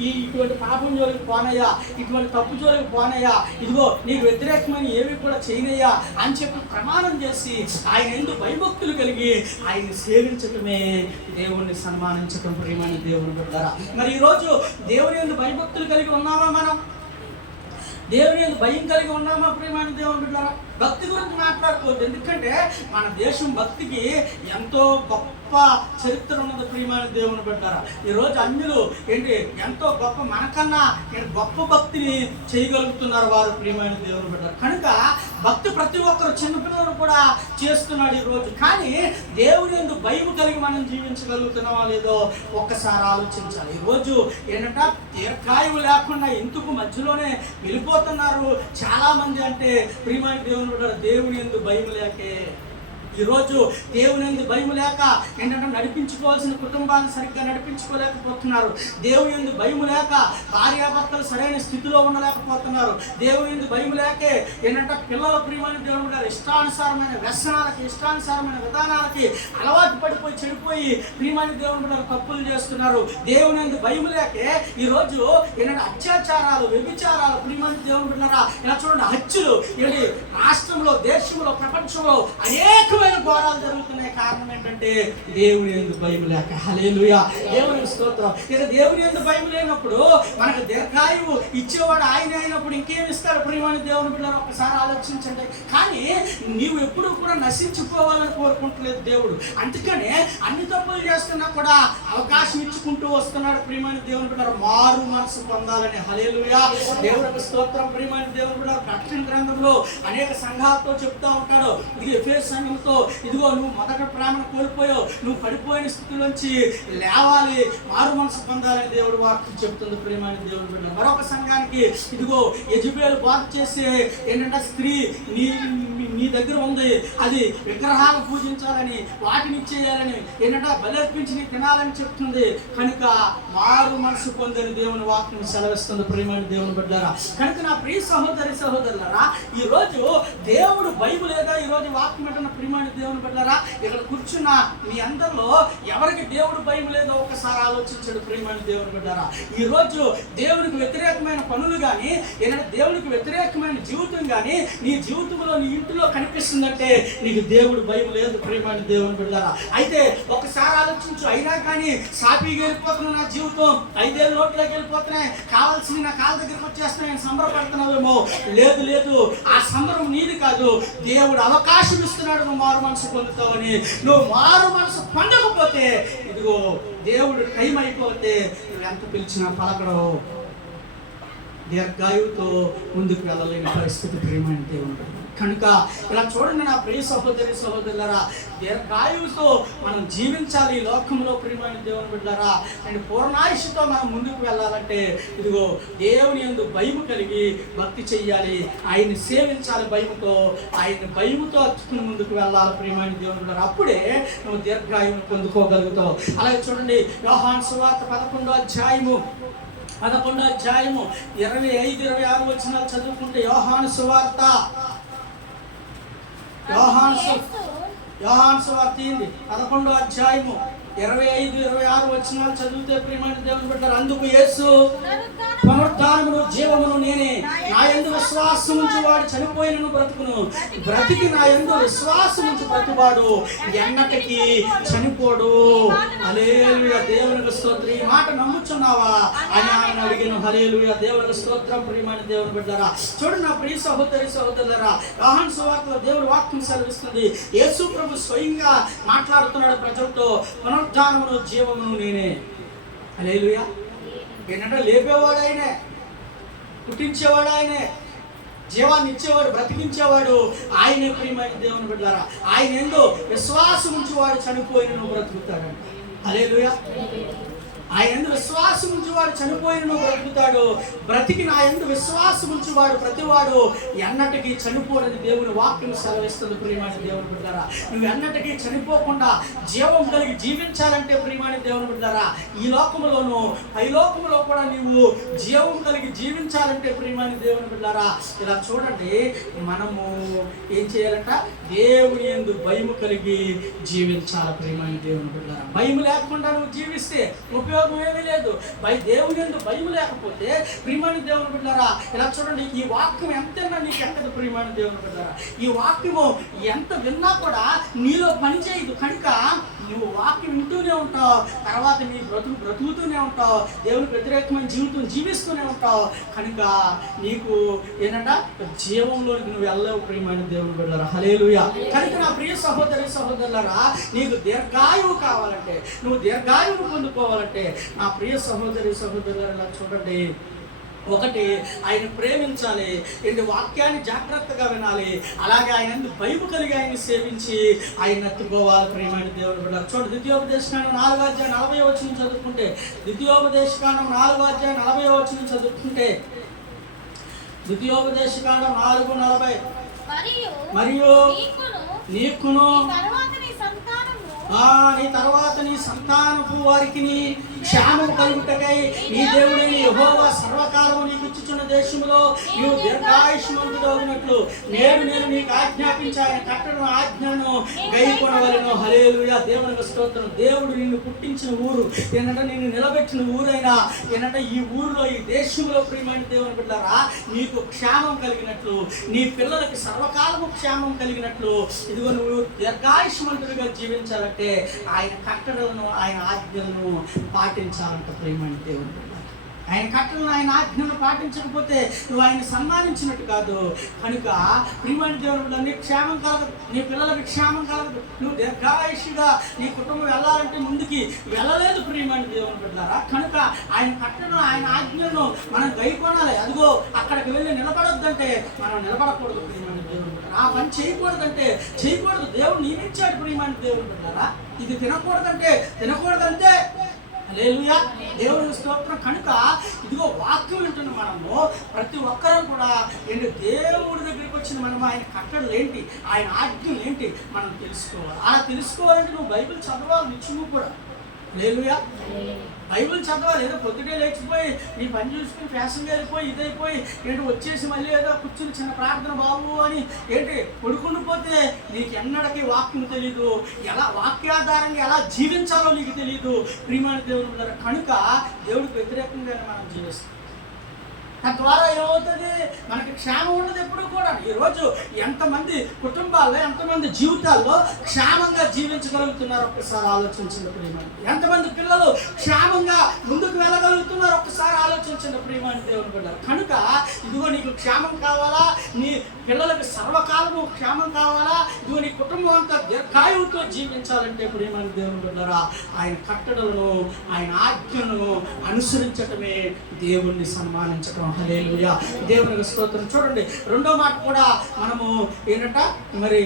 ఇటువంటి పాపం జోలికి పోనయ్యా, ఇటువంటి తప్పు జోలికి పోనయ్యా, ఇదిగో నీకు వ్యతిరేకమైన ఏవి కూడా చేయనయ్యా అని చెప్పి ప్రమాణం చేసి ఆయన ఎందుకు భయభక్తులు కలిగి ఆయన సేవించటమే దేవుణ్ణి సన్మానించటం ప్రియమైన దేవుని బిడ్డలారా. మరి ఈరోజు దేవుని ఎందుకు భయభక్తులు కలిగి ఉన్నామా? మనం దేవుని ఎందుకు భయం కలిగి ఉన్నామా ప్రియమైన దేవుని బిడ్డలారా? భక్తి గురించి మాట్లాడుకోవద్దు, ఎందుకంటే మన దేశం భక్తికి ఎంతో గొప్ప చరిత్ర ఉన్నది ప్రియమైన దేవుని బిడ్డలారా. ఈరోజు అన్యులు ఎంతో గొప్ప, మనకన్నా గొప్ప భక్తిని చేయగలుగుతున్నారు వారు ప్రియమైన దేవుని బిడ్డలారా. కనుక భక్తి ప్రతి ఒక్కరు, చిన్నపిల్లలు కూడా చేస్తున్నాడు ఈరోజు. కానీ దేవుని యందు భయం కలిగి మనం జీవించగలుగుతున్నామా లేదో ఒక్కసారి ఆలోచించాలి. ఈరోజు దీర్ఘాయువు లేకుండా ఎందుకు మధ్యలోనే వెళ్ళిపోతున్నారు చాలా మంది అంటే ప్రియమైన దేవుని బిడ్డలారా, దేవుని యందు భయం లేకే. ఈరోజు దేవుని భయం లేక ఏంటంటే నడిపించుకోవాల్సిన కుటుంబాన్ని సరిగ్గా నడిపించుకోలేకపోతున్నారు. దేవుని భయం లేక భార్యాభర్తలు సరైన స్థితిలో ఉండలేకపోతున్నారు. దేవుని భయం లేకే ఏంటంటే పిల్లల ప్రియమైన దేవుని గారు ఇష్టానుసారమైన వ్యసనాలకి, ఇష్టానుసారమైన విధానాలకి అలవాటు పడిపోయి చెడిపోయి ప్రియమైన దేవుని గారు తప్పులు చేస్తున్నారు. దేవుని భయం లేకే ఈరోజు ఏంటంటే అత్యాచారాలు, వ్యభిచారాలు ప్రియమైన దేవుని బిడ్డలారా ఇలా చూడండి, హత్యలు ఏంటి రాష్ట్రంలో, దేశంలో, ప్రపంచంలో అనేకమైన ఘోరాలు జరుగుతున్నాయి. కారణం ఏంటంటే దేవుని యందు భయం లేక. హల్లెలూయా, దేవునికి స్తోత్రం. ఇక దేవుని యందు భయం లేనప్పుడు మనకు దీర్ఘాయువు ఇచ్చేవాడు ఆయన అయినప్పుడు ఇంకేమి ఇస్తాడు ప్రియమైన దేవుని బిడ్డలారా? ఒకసారి ఆలోచించండి. కానీ నీవు ఎప్పుడు కూడా నశించిపోవాలని కోరుకుంటలేదు దేవుడు. అందుకనే అన్ని తప్పులు చేస్తున్నా కూడా అవకాశం ఇచ్చుకుంటూ వస్తున్నాడు ప్రియమైన దేవుని బిడ్డలారా, మారు మనసు పొందాలని. హల్లెలూయా, దేవునికి స్తోత్రం. ప్రియమైన దేవుని బిడ్డలారా, ప్రకటన గ్రంథంలో అనేక సంఘాలతో చెప్తా ఉంటాడు. ఇది ఎఫెసు సంఘంతో, ఇదిగో నువ్వు మొదట ప్రేమను కోల్పోయావు, నువ్వు పడిపోయిన స్థితిలోంచి లేవాలి, మారు మనసు పొందాలని దేవుడు వాక్యం చెప్తుంది ప్రియమైన దేవుని బిడ్డలారా. మరొక సంఘానికి ఇదిగో యెజబెలు బాధ చేసే ఏంటంటే స్త్రీ నీ దగ్గర ఉంది, అది విగ్రహాలను పూజించాలని, వాటిని ఇచ్చేయాలని, ఏంటంటే బలర్పించి నీ తినాలని చెప్తుంది. కనుక మారు మనసు పొందని దేవుని వాక్యం సెలవిస్తుంది ప్రియమైన దేవుని బిడ్డలారా. కనుక నా ప్రియ సహోదరి సహోదరులారా, ఈరోజు దేవుడు బైబిల్ లేదా ఈరోజు వాక్యం ఏంటన్న ప్రియమైన దేవుని బిడ్డలారా, ఇక్కడ కూర్చున్న మీ అందరిలో ఎవరికి దేవుడు బైబిల్ లేదో ఒకసారి ఆలోచించాడు ప్రియమైన దేవుని బిడ్డలారా. ఈరోజు దేవునికి వ్యతిరేకమైన పనులు కానీ, ఏంటంటే దేవునికి వ్యతిరేకమైన జీవితం కానీ నీ జీవితంలో, నీ ఇంటిలో కనిపిస్తుందంటే నీకు దేవుడు భయం లేదు ప్రియమైన దేవుని బిడ్డలారా. అయితే ఒకసారి ఆలోచించు, అయినా కానీ సాపీగా వెళ్ళిపోతున్నా నా జీవితం, 5 ఏళ్ళ నోట్లోకి వెళ్ళిపోతున్నాయి, కావాల్సింది నా కాళ్ళ దగ్గరికి వచ్చేస్తున్నాయి, సంబరపడుతున్నావేమో. లేదు లేదు, ఆ సంబరం నీది కాదు, దేవుడు అవకాశం ఇస్తున్నాడు నువ్వు మారు మనసు పొందుతావని. నువ్వు మారు మనసు పొందకపోతే ఇదిగో దేవుడు టైం అయిపోతే నువ్వు ఎంత పిలిచినా పలకడవు, దీర్ఘాయువుతో ముందుకు వెళ్ళలేని పరిస్థితి ప్రియమైన దేవుడు. కనుక ఇలా చూడండి నా ప్రియ సహోదరి సహోదరులారా, దీర్ఘాయువుతో మనం జీవించాలి ఈ లోకంలో ప్రియమైన దేవుని బిడ్డలారా. అండ్ పూర్ణాయుష్తో మనం ముందుకు వెళ్ళాలంటే ఇదిగో దేవుని యందు భయం కలిగి భక్తి చెయ్యాలి, ఆయన్ని సేవించాలి భయముతో, ఆయన భయముతో అచ్చుకుని ముందుకు వెళ్ళాలి ప్రియమైన దేవుని బిడ్డలారా. అప్పుడే నువ్వు దీర్ఘాయువుని పొందుకోగలుగుతావు. అలాగే చూడండి, యోహాను సువార్త 11వ అధ్యాయము 25, 26 వచనాలు చదువుకుంటే, యోహాను సువార్త 11వ అధ్యాయము 25, 26 వచనాలు చదివితే ప్రియమైన దేవుని బిడ్డలారా, అందుకు యేసు పునరుద్ధానమును జీవమును నేనే, నా యందు విశ్వాసం ఉంచి వాడు చనిపోయినను బ్రతుకును, బ్రతికి నా యందు విశ్వాసం ఉంచి ప్రతివాడు ఎన్నటికీ చనిపోడు. హల్లెలూయా, దేవునికి స్తోత్రం. ఈ మాట నమ్ముచున్నావా అని ఆయన అడిగిన. హల్లెలూయా, దేవునికి స్తోత్రం. ప్రియమైన దేవుని బిడ్డలారా, చూడండి నా ప్రియ సహోదరి సహోదరులారా, యోహాను సువార్తలో దేవుని వాక్యం సెలవిస్తుంది, యేసు ప్రభు స్వయంగా మాట్లాడుతున్నాడు ప్రజలతో, పునరుద్ధానమును జీవమును నేనే. హల్లెలూయా, ఏంటంటే లేపేవాడు ఆయనే, పుట్టించేవాడు ఆయనే, జీవాన్ని ఇచ్చేవాడు, బ్రతికించేవాడు ఆయనే ప్రియమైన దేవుని బిడ్డలారా. ఆయన ఏందో విశ్వాసం ఉంచి వాడు చనిపోయిన నువ్వు బ్రతుకుతాడంట. హల్లెలూయా, ఆయన యందు విశ్వాసం ఉంచువాడు చనిపోయిన బ్రతుకుతాడు, బ్రతికి నా యందు విశ్వాసం ఉంచువాడు ప్రతివాడు ఎన్నటికీ చనిపోడని దేవుని వాక్యం సెలవిస్తుంది ప్రియమైన దేవుని బిడ్డలారా. నువ్వు ఎన్నటికీ చనిపోకుండా జీవం కలిగి జీవించాలంటే ప్రియమైన దేవుని బిడ్డలారా, ఈ లోకములోను పై లోకములో కూడా నీవు జీవం కలిగి జీవించాలంటే ప్రియమైన దేవుని బిడ్డలారా, ఇలా చూడండి, మనము ఏం చేయాలంట? దేవుని యందు భయము కలిగి జీవించాలి ప్రియమైన దేవుని బిడ్డలారా. భయం లేకుండా నువ్వు జీవిస్తే ఉపయోగం ఏమీ లేదు. దేవుని యందు భయం లేకపోతే ప్రియమైన దేవుని బిడ్డలారా, ఇలా చూడండి, ఈ వాక్యం ఎంతైనా నీకు ఎక్కదు ప్రియమైన దేవుని బిడ్డలారా. ఈ వాక్యము ఎంత విన్నా కూడా నీలో పని చేయదు. కనుక నువ్వు వాక్యం వింటూనే ఉంటావు, తర్వాత నీ బ్రతుకుతూనే ఉంటావు, దేవునికి వ్యతిరేకమైన జీవితం జీవిస్తూనే ఉంటావు. కనుక నీకు ఏంటంటే జీవంలోనికి నువ్వు వెళ్ళలేవు ప్రియమైన దేవుని బిడ్డలారా. హల్లెలూయా. కనుక నా ప్రియ సహోదరి సహోదరులారా, నీకు దీర్ఘాయువు కావాలంటే, నువ్వు దీర్ఘాయువును పొందుకోవాలంటే నా ప్రియ సహోదరి సహోదరులారా, చూడండి, ఒకటి ఆయన ప్రేమించాలి, ఏంటి వాక్యాన్ని జాగ్రత్తగా వినాలి, అలాగే ఆయన భయం కలిగి ఆయన్ని సేవించి ఆయన ఎత్తుకోవాలి ప్రియమైన దేవుని బిడ్డ. చూడండి, ద్వితీయోపదేశకాండం 4వ అధ్యాయం 40వ వచనం చదువుకుంటే, ద్వితీయోపదేశకాండం 4వ అధ్యాయం 40వ వచనం చదువుకుంటే, ద్వితీయోపదేశకాండం 4:40, మరియు నీకును నీ తర్వాత నీ సంతానపు వారికి క్షేమం కలుగుటకై నీ దేవుడైన యెహోవా సర్వకాలము నీకు ఇచ్చుచున్న దేశంలో నీవు దీర్ఘాయుష్మంతుడవునట్లు నేను నీకు ఆజ్ఞాపించి ఆయన కట్టడను ఆజ్ఞను గైకొనవలెను. హల్లెలూయా. దేవునికి స్తోత్రం. దేవుడు నిన్ను పుట్టించిన ఊరు ఏంటంటే నిన్ను నిలబెట్టిన ఊరైనా ఏంటంటే ఈ ఊరిలో ఈ దేశంలో ప్రియమైన దేవుని బిడ్డలారా నీకు క్షేమం కలిగినట్లు నీ పిల్లలకి సర్వకాలము క్షేమం కలిగినట్లు ఇదిగో నువ్వు దీర్ఘాయుష్మంతుడిగా జీవించాలంటే ఆయన కట్టడలను ఆయన ఆజ్ఞలను పాటించాలంట ప్రియమైన దేవుని బిడ్డ. ఆయన కట్టలను ఆయన ఆజ్ఞలను పాటించకపోతే నువ్వు ఆయన సన్మానించినట్టు కాదు. కనుక ప్రియమైన దేవుని బిడ్డ నీకు క్షేమం కలగదు, నీ పిల్లలకి క్షేమం కలగదు. నువ్వు దీర్ఘాయుష్గా నీ కుటుంబం వెళ్ళాలంటే ముందుకి వెళ్ళలేదు ప్రియమైన దేవుని బిడ్డలారా. కనుక ఆయన కట్టలను ఆయన ఆజ్ఞలను మనం గైకొనాలి. అదిగో అక్కడికి వెళ్ళి నిలబడొద్దంటే మనం నిలబడకూడదు ప్రియమైన దేవుని బిడ్డ. ఆ పని చేయకూడదంటే చేయకూడదు. దేవుడు నియమించాడు ప్రియమైన దేవుని బిడ్డలారా. ఇది తినకూడదంటే హల్లెలూయా. దేవుని స్తోత్రం. కనుక ఇదిగో వాక్యం వింటున్న మనము ప్రతి ఒక్కరూ కూడా ఏంటి దేవుడి దగ్గరికి వచ్చిన మనం ఆయన కట్టడలు ఏంటి ఆయన ఆజ్ఞలు ఏంటి మనం తెలుసుకోవాలి. అలా తెలుసుకోవాలంటే నువ్వు బైబిల్ చదవాలి నిత్యము కూడా. హల్లెలూయా. బైబిల్ చదవాలి. ఏదో పొద్దుటే లేచిపోయి నీ పని చూసుకుని ఫ్యాషన్గా వెళ్ళిపోయి ఇదైపోయి ఏంటి వచ్చేసి మళ్ళీ ఏదో కూర్చుని చిన్న ప్రార్థన బాబు అని ఏంటి పడుకుని పోతే నీకు ఎన్నడకి వాక్యం తెలీదు, ఎలా వాక్యాధారంగా ఎలా జీవించాలో నీకు తెలీదు ప్రియమైన దేవుని బిడ్డలారా. కనుక దేవుడికి వ్యతిరేకంగానే మనం జీవిస్తాం. తద్వారా ఏమవుతుంది మనకి క్షేమం ఉండదు ఎప్పుడు కూడా. ఈరోజు ఎంతమంది కుటుంబాల్లో ఎంతమంది జీవితాల్లో క్షేమంగా జీవించగలుగుతున్నారు ఒక్కసారి ఆలోచించండి ప్రియమైన. ఎంతమంది పిల్లలు క్షేమంగా ముందుకు వెళ్ళగలుగుతున్నారు ఒక్కసారి ఆలోచించండి ప్రియమైన దేవుని బిడ్డలారా. కనుక ఇదిగో నీకు క్షేమం కావాలా, నీ పిల్లలకు సర్వకాలము క్షేమం కావాలా, ఇదిగో నీ కుటుంబం అంతా దీర్ఘాయువుతో జీవించాలంటే ప్రియమైన దేవుని బిడ్డలారా ఆయన కట్టడలను ఆయన ఆజ్ఞలను అనుసరించటమే దేవుణ్ణి సన్మానించటం. హల్లెలూయా. దేవునికి స్తోత్రం. చూడండి రెండో మాట కూడా మనము ఏంటంట మరి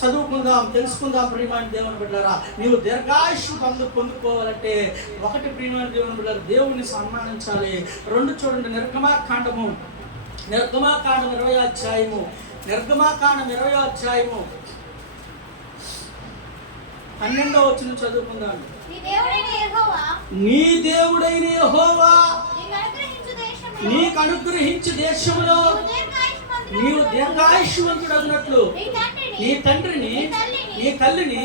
చదువుకుందాం తెలుసుకుందాం ప్రియమైన దేవుని బిడ్డలారా. నీవు దీర్ఘాయుష్షు పొందుకోవాలంటే ఒకటి ప్రియమైన దేవుని బిడ్డలారా దేవుణ్ణి సన్మానించాలి. రెండు చూడండి నిర్గమాకాండం 20వ అధ్యాయము 12వ వచనం చదువుకుందాం. నీ దేవుడైన యెహోవా నీకు అనుగ్రహించు దేశంలో నీవు దీర్ఘాయుష్మంతుడగునట్లు నీ తండ్రిని నీ తల్లిని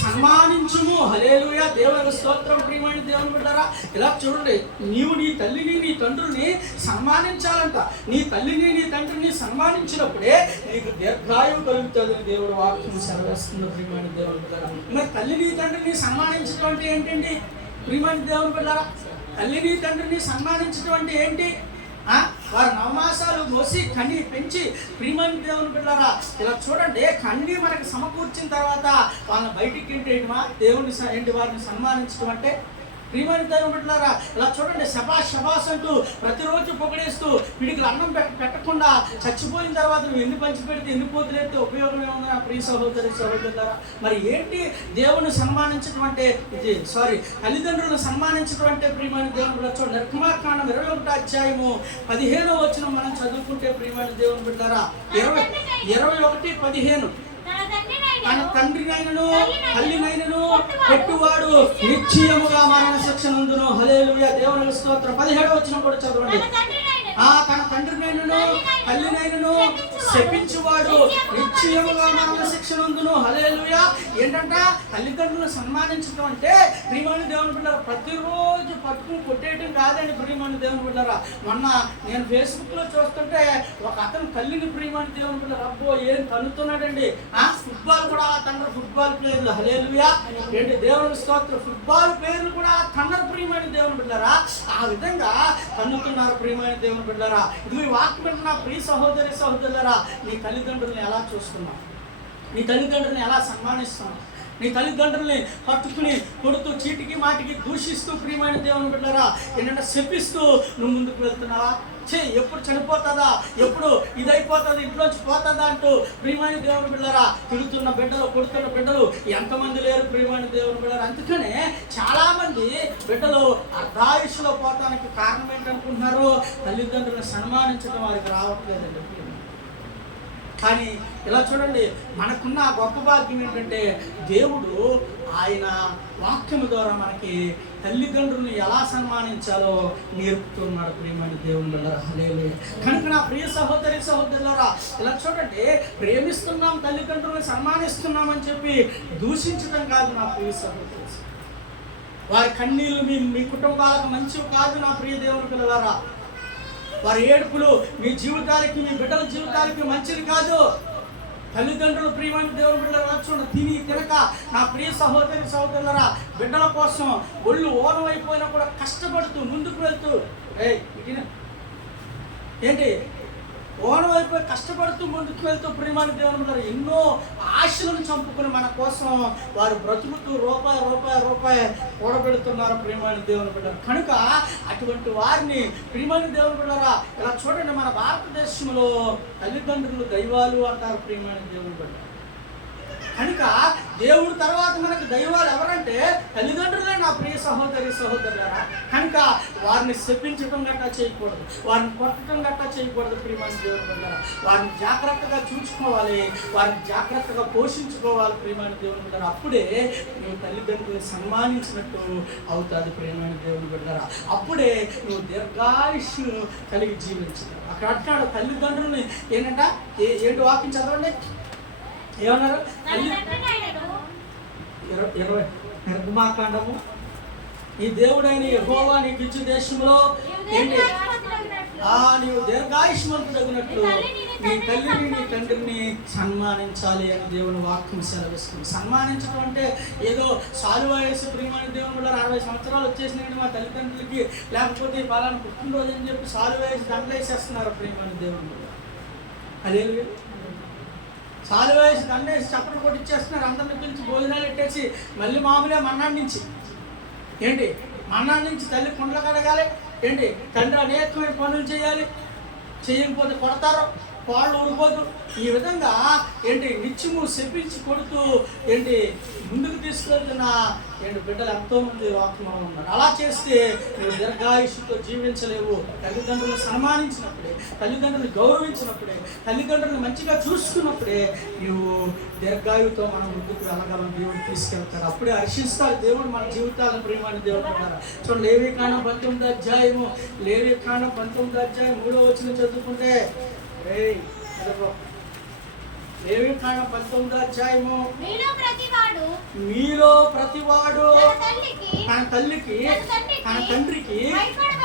సన్మానించుము. హల్లెలూయా. దేవునికి స్తోత్రం. ప్రియమైన దేవుని బిడ్డలారా ఇలా చూడండి, నీవు నీ తల్లిని నీ తండ్రిని సన్మానించాలంట. నీ తల్లిని నీ తండ్రిని సన్మానించినప్పుడే నీకు దీర్ఘాయువు కలుగుతుందని దేవుడు వాక్యం సెలవిస్తుంది ప్రియమైన దేవుని బిడ్డలారా. మరి తల్లిని తండ్రిని సన్మానించడం అంటే ఏంటండి ప్రియమైన దేవుని బిడ్డలారా? తల్లిని తండ్రిని సన్మానించడం అంటే ఏంటి? వారు నవమాసాలు మోసి కన్ని పెంచి ప్రియమైన దేవుని బిడ్డలారా ఇలా చూడండి, కన్ని మనకు సమకూర్చిన తర్వాత వాళ్ళని బయటికి దేవుని ఏంటి వారిని సన్మానించడం అంటే ప్రియమైన దేవుని బిడ్డలారా ఇలా చూడండి, శబాష్ అంటూ ప్రతిరోజు పొగిడేస్తూ వీడికి అన్నం పెట్టకుండా చచ్చిపోయిన తర్వాత నువ్వు ఎన్ని పంచి పెడితే ఎన్ని పోతులెడితే ఉపయోగం ఏముంది నా ప్రియ సహోదరులారా? మరి ఏంటి దేవుని సన్మానించడం అంటే తల్లిదండ్రులను సన్మానించడం అంటే ప్రియమైన దేవుని బిడ్డ చూడండి. నిర్గమాకాండం 21వ అధ్యాయము 15వ వచనం మనం చదువుకుంటే ప్రియమైన దేవుని బిడ్డలారా 21:15 తన తండ్రినైనను తల్లినైనను పెట్టువాడు నిశ్చయముగా మరణ శిక్ష నందును. హల్లెలూయా. దేవునికి స్తోత్రం. 17వ వచనం కూడా చదవండి. తన తండ్రినైనను తల్లినైనను శపించువాడు నిశ్చయముగా మరణ శిక్ష నందును. హల్లెలూయా. ఏంటంట తల్లిదండ్రులను సన్మానించడం అంటే ప్రియమైన దేవుని బిడ్డలారా ప్రతిరోజు పట్టుకుని కొట్టేయడం కాదండి ప్రియమైన దేవుని బిడ్డలారా. మొన్న నేను ఫేస్బుక్లో చూస్తుంటే ఒక అతను తల్లిని ప్రియమైన దేవుని బిడ్డలారా అబ్బో ఏం తన్నుతున్నాడండి. ఫుట్బాల్ కూడా తండ్రి ఫుట్బాల్ ప్లేయర్లు. హల్లెలూయా. ఏంటి దేవుని స్తోత్రం. ఫుట్బాల్ ప్లేయర్లు కూడా తన్నరు ప్రియమైన దేవుని బిడ్డలారా. ఆ విధంగా తన్నుతున్నారు ప్రియమైన దేవుని బిడ్డలారా. ఇది వాక్యం నా ప్రియ సహోదరులారా నీ తల్లిదండ్రులను ఎలా చూస్తున్నావు? నీ తల్లిదండ్రులను ఎలా సన్మానిస్తున్నావు? నీ తల్లిదండ్రుల్ని పట్టుకుని కొడుతూ చీటికి మాటికి దూషిస్తూ ప్రియమైన దేవుని బిడ్డలారా ఏంటంటే శపిస్తూ నువ్వు ముందుకు వెళ్తున్నావా? ఎప్పుడు చనిపోతుందా, ఎప్పుడు ఇదైపోతుంది, ఇంట్లోంచి పోతుందా అంటూ ప్రియమైన దేవుని బిడ్డలారా తిరుగుతున్న బిడ్డలు కొడుతున్న బిడ్డలు ఎంతమంది లేరు ప్రియమైన దేవుని బిడ్డలారా. అందుకనే చాలామంది బిడ్డలు అర్ధాయుష్లో పోతానికి కారణం ఏంటనుకుంటున్నారు? తల్లిదండ్రులను సన్మానించడం వారికి రావట్లేదండి. కానీ ఇలా చూడండి, మనకున్న ఆ గొప్ప భాగ్యం ఏంటంటే దేవుడు ఆయన వాక్యము ద్వారా మనకి తల్లిదండ్రులను ఎలా సన్మానించాలో నేర్పుతున్నాడు. ప్రియమైన దేవుని బిడ్డలారా, హల్లెలూయా. కనుక నా ప్రియ సహోదరి సహోదరులారా, ఇలా చూడండి, ప్రేమిస్తున్నాం, తల్లిదండ్రులను సన్మానిస్తున్నామని చెప్పి దూషించడం కాదు నా ప్రియ సహోదరి. వారి కన్నీళ్ళు మీ కుటుంబాలకు మంచివి కాదు నా ప్రియ దేవుని పిల్లలారా. వారి ఏడుపులు మీ జీవితాలకి, మీ బిడ్డల జీవితాలకి మంచిది కాదు. తల్లిదండ్రులు ప్రియమైన దేవుని బిడ్డలు చూడండి, తిని తినక నా ప్రియ సహోదరి సహోదరులరా, బిడ్డల కోసం ఒళ్ళు ఓనమైపోయినా కూడా కష్టపడుతూ ముందుకు వెళ్తూ ఏంటి ఓనమైపోయి కష్టపడుతూ ముందుకు వెళ్తూ ప్రియమైన దేవుని బిడ్డలు ఎన్నో ఆశలను చంపుకుని మన కోసం వారు బ్రతుకుతూ రూపాయి రూపాయి రూపాయి కూడబెడుతున్నారు ప్రియమైన దేవుని బిడ్డలు. కనుక అటువంటి వారిని ప్రియమైన దేవుని బిడ్డలారా, ఇలా చూడండి, మన భారతదేశంలో తల్లిదండ్రులు దైవాలు అంటారు ప్రియమైన దేవుని బిడ్డ. కనుక దేవుడి తర్వాత మనకు దైవాలు ఎవరంటే తల్లిదండ్రులే నా ప్రియ సహోదరి సహోదరులారా. కనుక వారిని శపించడం గట్టా చేయకూడదు, వారిని కొట్టడం గట్టా చేయకూడదు ప్రియమైన దేవుని బిడ్డలారా. వారిని జాగ్రత్తగా చూసుకోవాలి, వారిని జాగ్రత్తగా పోషించుకోవాలి ప్రియమైన దేవుని బిడ్డలారా. అప్పుడే నువ్వు తల్లిదండ్రులను సన్మానించినట్టు అవుతుంది ప్రియమైన దేవుని బిడ్డలారా. అప్పుడే నువ్వు దీర్ఘాయుష్ను కలిగి జీవించాలి. అక్కడ అంటున్నాడు తల్లిదండ్రులని ఏంటంట, ఏంటి వాక్యం చదవండి, ఏమన్నారు? 20 నిర్గమాకాండము, ఈ దేవుడైన యెహోవా నీకు ఇచ్చు దేశంలో ఏంటి నీవు దీర్ఘాయుష్మంతుడగినట్లు నీ తల్లిని నీ తండ్రిని సన్మానించాలి అని దేవుని వాక్యం సెలవిస్తుంది. సన్మానించడం అంటే ఏదో సాలువాయేసి ప్రియమైన దేవుని కూడా 60 సంవత్సరాలు వచ్చేసినాయండి మా తల్లిదండ్రులకి, లేకపోతే పలానా పుట్టినరోజు అని చెప్పి సాలువాయేసి దండలేసేస్తున్నారు ప్రియమైన దేవుని కూడా. హల్లెలూయా. సాలువేసి దండేసి చప్పట్లు కొట్టిచ్చేస్తున్నారు, అందరిని పిలిచి భోజనాలు పెట్టేసి మళ్ళీ మామూలుగా మన్నాడు నుంచి ఏంటి మన్నాడు నుంచి తల్లి కుండలు కడగాలి, ఏంటి తండ్రి అనేకమైన పనులు చేయాలి, చేయకపోతే కొడతారు, వాళ్ళు ఊరిపోదు. ఈ విధంగా ఏంటి నిత్యము శపించి కొడుతూ ఏంటి ముందుకు తీసుకెళ్తున్న ఏంటి బిడ్డలు ఎంతోమంది లోకంలో ఉన్నారు. అలా చేస్తే నువ్వు దీర్ఘాయుష్తో జీవించలేవు. తల్లిదండ్రులను సన్మానించినప్పుడే, తల్లిదండ్రులను గౌరవించినప్పుడే, తల్లిదండ్రులను మంచిగా చూసుకున్నప్పుడే నువ్వు దీర్ఘాయుతో మనం ముందుకు వెళ్ళగలం. దేవుడు తీసుకెళ్తాడు, అప్పుడే హర్షిస్తాడు దేవుడు మన జీవితాలను ప్రియమైన దేవుడు అంటారు. చూడండి, లేవికాండం 19వ అధ్యాయము, లేవికాండం 19వ అధ్యాయం 3వ వచనం చదువుకుంటే, లేవికాండం 19వ అధ్యాయము, మీలో ప్రతివాడు తన తల్లికి తన తండ్రికి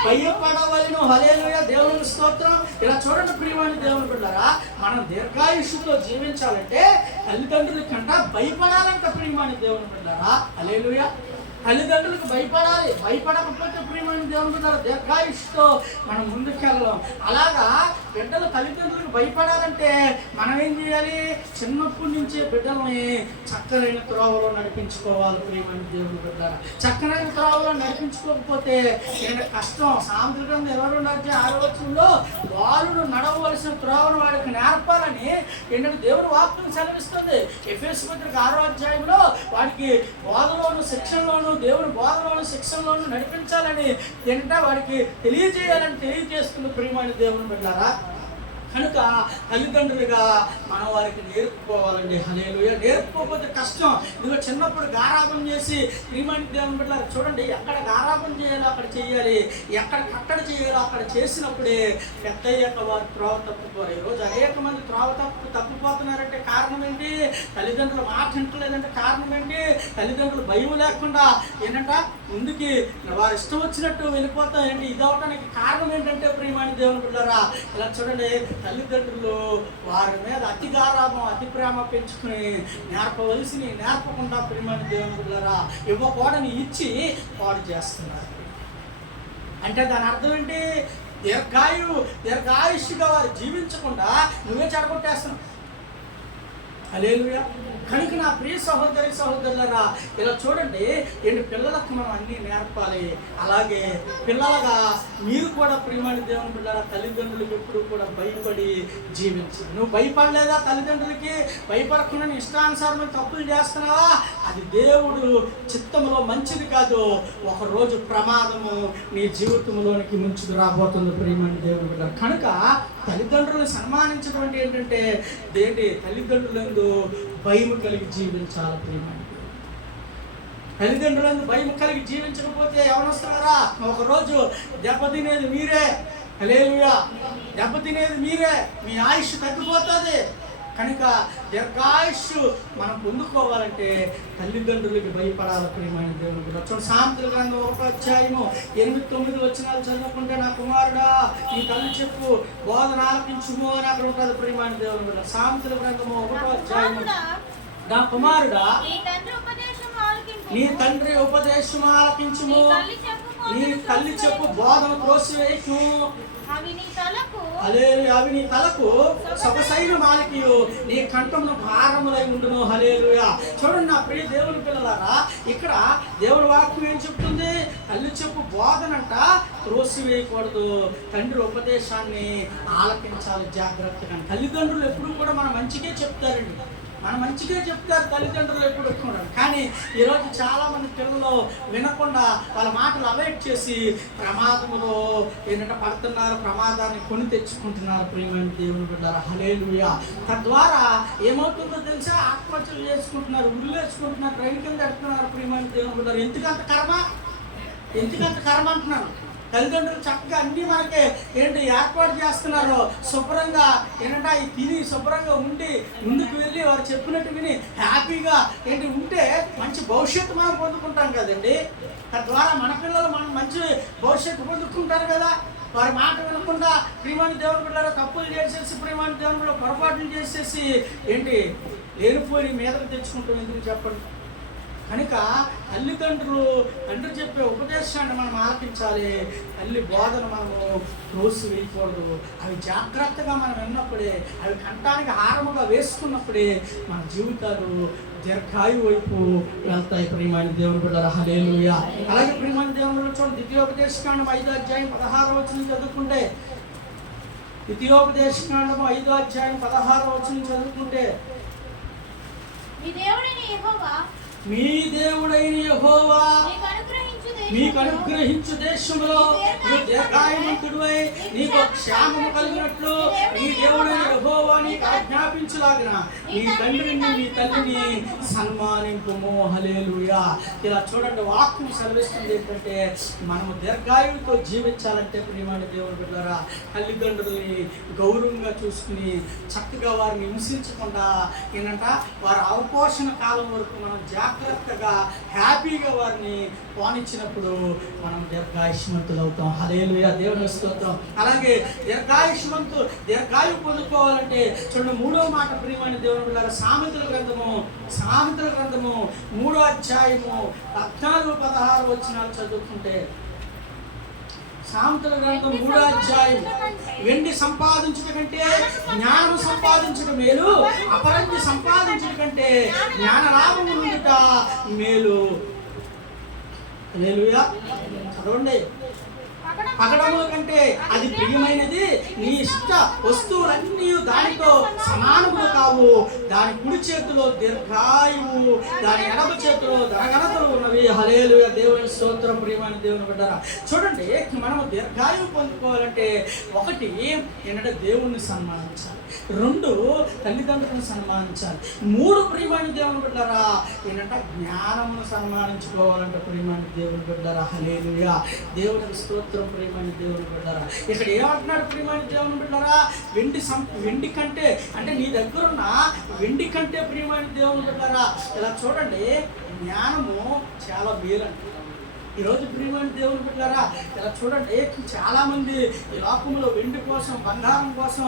భయపడవలెను. హల్లెలూయా, దేవుని స్తోత్రం. ఇలా చూడండి ప్రియమైన దేవుని బిడ్డలారా, మనం దీర్ఘాయుష్తో జీవించాలంటే తల్లిదండ్రుల కంటే భయపడాలంట ప్రియమైన దేవుని బిడ్డలారా. హల్లెలూయా. తల్లిదండ్రులకు భయపడాలి, భయపడకపోతే ప్రియమైన దేవుని బిడ్డలారా దీర్ఘాయుష్తో మనం ముందుకెళ్ళాం. అలాగా బిడ్డలు తల్లిదండ్రులకు భయపడాలంటే మనం ఏం చేయాలి? చిన్నప్పటి నుంచే బిడ్డల్ని చక్కనైన త్రోవలో నడిపించుకోవాలి ప్రియమైన దేవుని బిడ్డలారా. చక్కనైన త్రోవలో నడిపించుకోకపోతే ఏంటంటే కష్టం. సామెతల 22వ అధ్యాయం 6వ వచనంలో బాలుడు నడవలసిన త్రోవను వాడికి నేర్పాలని ఏంటంటే దేవుని వాక్యం సెలవిస్తుంది. ఎఫెసు పత్రిక 6వ అధ్యాయంలో వాడికి బోధలోను శిక్షణలోను, దేవుని బోధలోను శిక్షణలోను నడిపించాలని ఏంటంటే వాడికి తెలియజేయాలని తెలియజేస్తుంది ప్రియమైన దేవుని బిడ్డలారా. కనుక తల్లిదండ్రులుగా మనం వారికి నేర్పుకోవాలండి. హల్లెలూయా. నేర్పుకోకపోతే కష్టం. ఇదిగో చిన్నప్పుడు గారాబం చేసి ప్రియమైన దేవుని బిడ్డలారా చూడండి, ఎక్కడ గారాబం చేయాలో అక్కడ చేయాలి, ఎక్కడ కట్టడి చేయాలో అక్కడ చేసినప్పుడే పెద్దయ్యాక వారు త్రోవ తప్పుకోరు. ఈరోజు అనేక మంది త్రోవ తప్పిపోతున్నారంటే కారణం ఏంటి? తల్లిదండ్రులు మాట వింటలేదంటే కారణం ఏంటి? తల్లిదండ్రులు భయం లేకుండా ఏంటంట ముందుకి వారు ఇష్టం వచ్చినట్టు వెళ్ళిపోతాయండి. ఇది అవటానికి కారణం ఏంటంటే ప్రియమైన దేవుని బిడ్డలారా ఇలా చూడండి, తల్లిదండ్రులు వారి మీద అతి గారాబం, అతి ప్రేమ పెంచుకుని నేర్పవలసిని నేర్పకుండా ప్రియమైన దేవుని బిడ్డలారా ఇవ్వకూడని ఇచ్చి పాడు చేస్తున్నారు. అంటే దాని అర్థం ఏంటి? దీర్ఘాయుష్గా వారు జీవించకుండా నువ్వే చెడగొట్టేస్తున్నావు. హల్లెలూయా. కనుక నా ప్రియ సహోదరి సహోదరులారా ఇలా చూడండి, ఏంటి పిల్లలకు మనం అన్నీ నేర్పాలి. అలాగే పిల్లలుగా మీరు కూడా ప్రియమైన దేవుని బిడ్డలారా తల్లిదండ్రులకు ఎప్పుడు కూడా భయపడి జీవించాలి. నువ్వు భయపడలేదా? తల్లిదండ్రులకి భయపడకుండా నీ ఇష్టానుసారమైన తప్పులు చేస్తున్నావా? అది దేవుడు చిత్తంలో మంచిది కాదు. ఒకరోజు ప్రమాదము నీ జీవితంలోనికి ముంచుకు రాబోతుంది ప్రియమైన దేవుని బిడ్డలారా. కనుక తల్లిదండ్రులను సన్మానించడం అంటే ఏంటంటే తల్లిదండ్రులందు భయం కలిగి జీవించాలి ప్రియమైన. తల్లిదండ్రులందు భయం కలిగి జీవించకపోతే యవనస్తులారా ఒకరోజు దెబ్బతినేది మీరే. హల్లెలూయా. దెబ్బతినేది మీరే. మీ ఆయుష్ తగ్గిపోతుంది. కనుక దీర్ఘాయుష్ మనం పొందుకోవాలంటే తల్లిదండ్రులకి భయపడాలి ప్రియమైన దేవుని బిడ్డ. చూడండి, సామెతల గ్రంథం 1వ అధ్యాయము 8-9 వచనాలు చదువుకుంటే, నా కుమారుడా నీ తల్లి చెప్పు బోధన ఆలకించుము అని అక్కడ ఉంటుంది ప్రియమైన దేవుని బిడ్డ. సామెతల గ్రంథము 1వ అధ్యాయము, నా కుమారుడా నీ తండ్రి ఉపదేశం ఆలకించుము, నీ తల్లి చెప్పు బోధన త్రోసివేయకు, అవి నీ తలకు సొగసైన మాలికయు నీ కంఠమును భారములై ఉండును. హల్లెలూయా. చూడండి నా ప్రియ దేవుని పిల్లలారా, ఇక్కడ దేవుని వాక్యం ఏం చెప్తుంది? తల్లి చెప్పు బోధనంట త్రోసివేయకూడదు, తండ్రి ఉపదేశాన్ని ఆలకించాలి జాగ్రత్తగా. తల్లిదండ్రులు ఎప్పుడు కూడా మన మంచిగా చెప్తారండి, మన మంచిగా చెప్తారు తల్లిదండ్రులు ఎప్పుడు కూడా. కానీ ఈరోజు చాలామంది పిల్లలు వినకుండా వాళ్ళ మాటలు అవాయిడ్ చేసి ప్రమాదంలో ఏంటంటే పడుతున్నారు, ప్రమాదాన్ని కొని తెచ్చుకుంటున్నారు ప్రియమైన దేవుని బిడ్డలారా. హల్లెలూయా. తద్వారా ఏమవుతుందో తెలుసా? ఆత్మహత్యలు చేసుకుంటున్నారు, ఉల్లు వేసుకుంటున్నారు, ట్రైన్ కింద ఎడుతున్నారు ప్రియమైన దేవుని బిడ్డలారా. ఎందుకంత కర్మ అంటున్నాను. తల్లిదండ్రులు చక్కగా అన్నీ మనకి ఏర్పాటు చేస్తున్నారు. శుభ్రంగా అవి తిని శుభ్రంగా ఉండి ముందుకు వెళ్ళి వారు చెప్పినట్టు విని హ్యాపీగా ఉంటే మంచి భవిష్యత్తు మనం పొందుకుంటాం కదండి. తద్వారా మన పిల్లలు మనం మంచి భవిష్యత్తు పొందుకుంటారు కదా. వారి మాట వినకుండా ప్రియమైన దేవుని బిడ్డలారా తప్పులు చేసేసి, ప్రియమైన దేవుని బిడ్డలు పొరపాట్లు చేసేసి లేనిపోయి మీదకు తెచ్చుకుంటాం. ఎందుకు చెప్పండి? కనుక తల్లిదండ్రులు తండ్రి చెప్పే ఉపదేశాన్ని మనం ఆలకించాలి. తల్లి బోధన మనము త్రోసి వేయకూడదు. అవి జాగ్రత్తగా మనం విన్నప్పుడే, అవి కంఠానికి హారముగా వేసుకున్నప్పుడే మన జీవితాలు దీర్ఘాయు వైపు వెళ్తాయి ప్రియమైన దేవుని బిడ్డలారా. హల్లెలూయా. అలాగే ప్రియమైన దేవుని బిడ్డలు చూడండి, ద్వితీయోపదేశకాండం 5వ అధ్యాయం 16వ వచనం చదువుకుంటే, ద్వితీయోపదేశకాండం 5వ అధ్యాయం 16వ వచనం చదువుకుంటే, మీ దేవుడైన యెహోవా నీకు అనుగ్రహించు దేశంలో నీవు దీర్ఘాయుమంతుడివై నీకు క్షేమము కలిగినట్లు నీ దేవుడైన యెహోవా నీకు ఆజ్ఞాపించులాగిన నీ తండ్రిని నీ తల్లిని సన్మానింపుము. హల్లెలూయా. ఇలా చూడండి, వాక్యం సెలవిస్తుంది ఏంటంటే మనము దీర్ఘాయువుతో జీవించాలంటే ప్రియమైన దేవుని బిడ్డలారా తల్లిదండ్రుల్ని గౌరవంగా చూసుకుని చక్కగా వారిని హింసించకుండా వారి అవపోషణ కాలం వరకు మనం జాగ్రత్తగా హ్యాపీగా వారిని పోనిచ్చినప్పుడు మనం దీర్ఘాయుష్మంతులు అవుతాం. హల్లెలూయా. దేవుని స్తోత్రం. అలాగే దీర్ఘాయు పొందుకోవాలంటే చూడండి, 3వ మాట ప్రియమైన దేవుని బిడ్డలారా సామెతల గ్రంథము 3వ అధ్యాయము 14-16 వచనాలు చదువుకుంటే, సామెతల గ్రంథం 3వ అధ్యాయం, వెండి సంపాదించుట కంటే జ్ఞానము సంపాదించడం మేలు, అపరంజి సంపాదించడం కంటే జ్ఞాన లాభము నుండుట మేలు. హల్లెలూయా. చదవండి, పగడముల కంటే అది ప్రియమైనది, నీ ఇష్ట వస్తువులన్నీ దానితో సమానములు కావు. దాని కుడి చేతిలో దీర్ఘాయువు, దాని ఎడమ చేతిలో ధనఘనతలు ఉన్నవి. హల్లెలూయా. దేవుని స్తోత్రం. ప్రియమైన దేవుని బిడ్డలారా చూడండి, మనము దీర్ఘాయువు పొందుకోవాలంటే 1 దేవుణ్ణి సన్మానించాలి, 2 తల్లిదండ్రులను సన్మానించాలి, 3 ప్రియమైన దేవుని బిడ్డలారా జ్ఞానమును సన్మానించుకోవాలంటే ప్రియమైన దేవుని బిడ్డలారా. హల్లెలూయా. దేవునికి స్తోత్రం. ప్రియమైన దేవుని బిడ్డలారా ఇక్కడ ఏమంటున్నాడు? ప్రియమైన దేవుని బిడ్డలారా వెండి కంటే అంటే నీ దగ్గర ఉన్న వెండి కంటే ప్రియమైన దేవుని బిడ్డలారా ఇలా చూడండి, జ్ఞానము చాలా మేలండి. ఈరోజు ప్రియమైన దేవుని బిడ్డలారా ఇలా చూడండి, చాలామంది ఈ లోకంలో వెండి కోసం బంగారం కోసం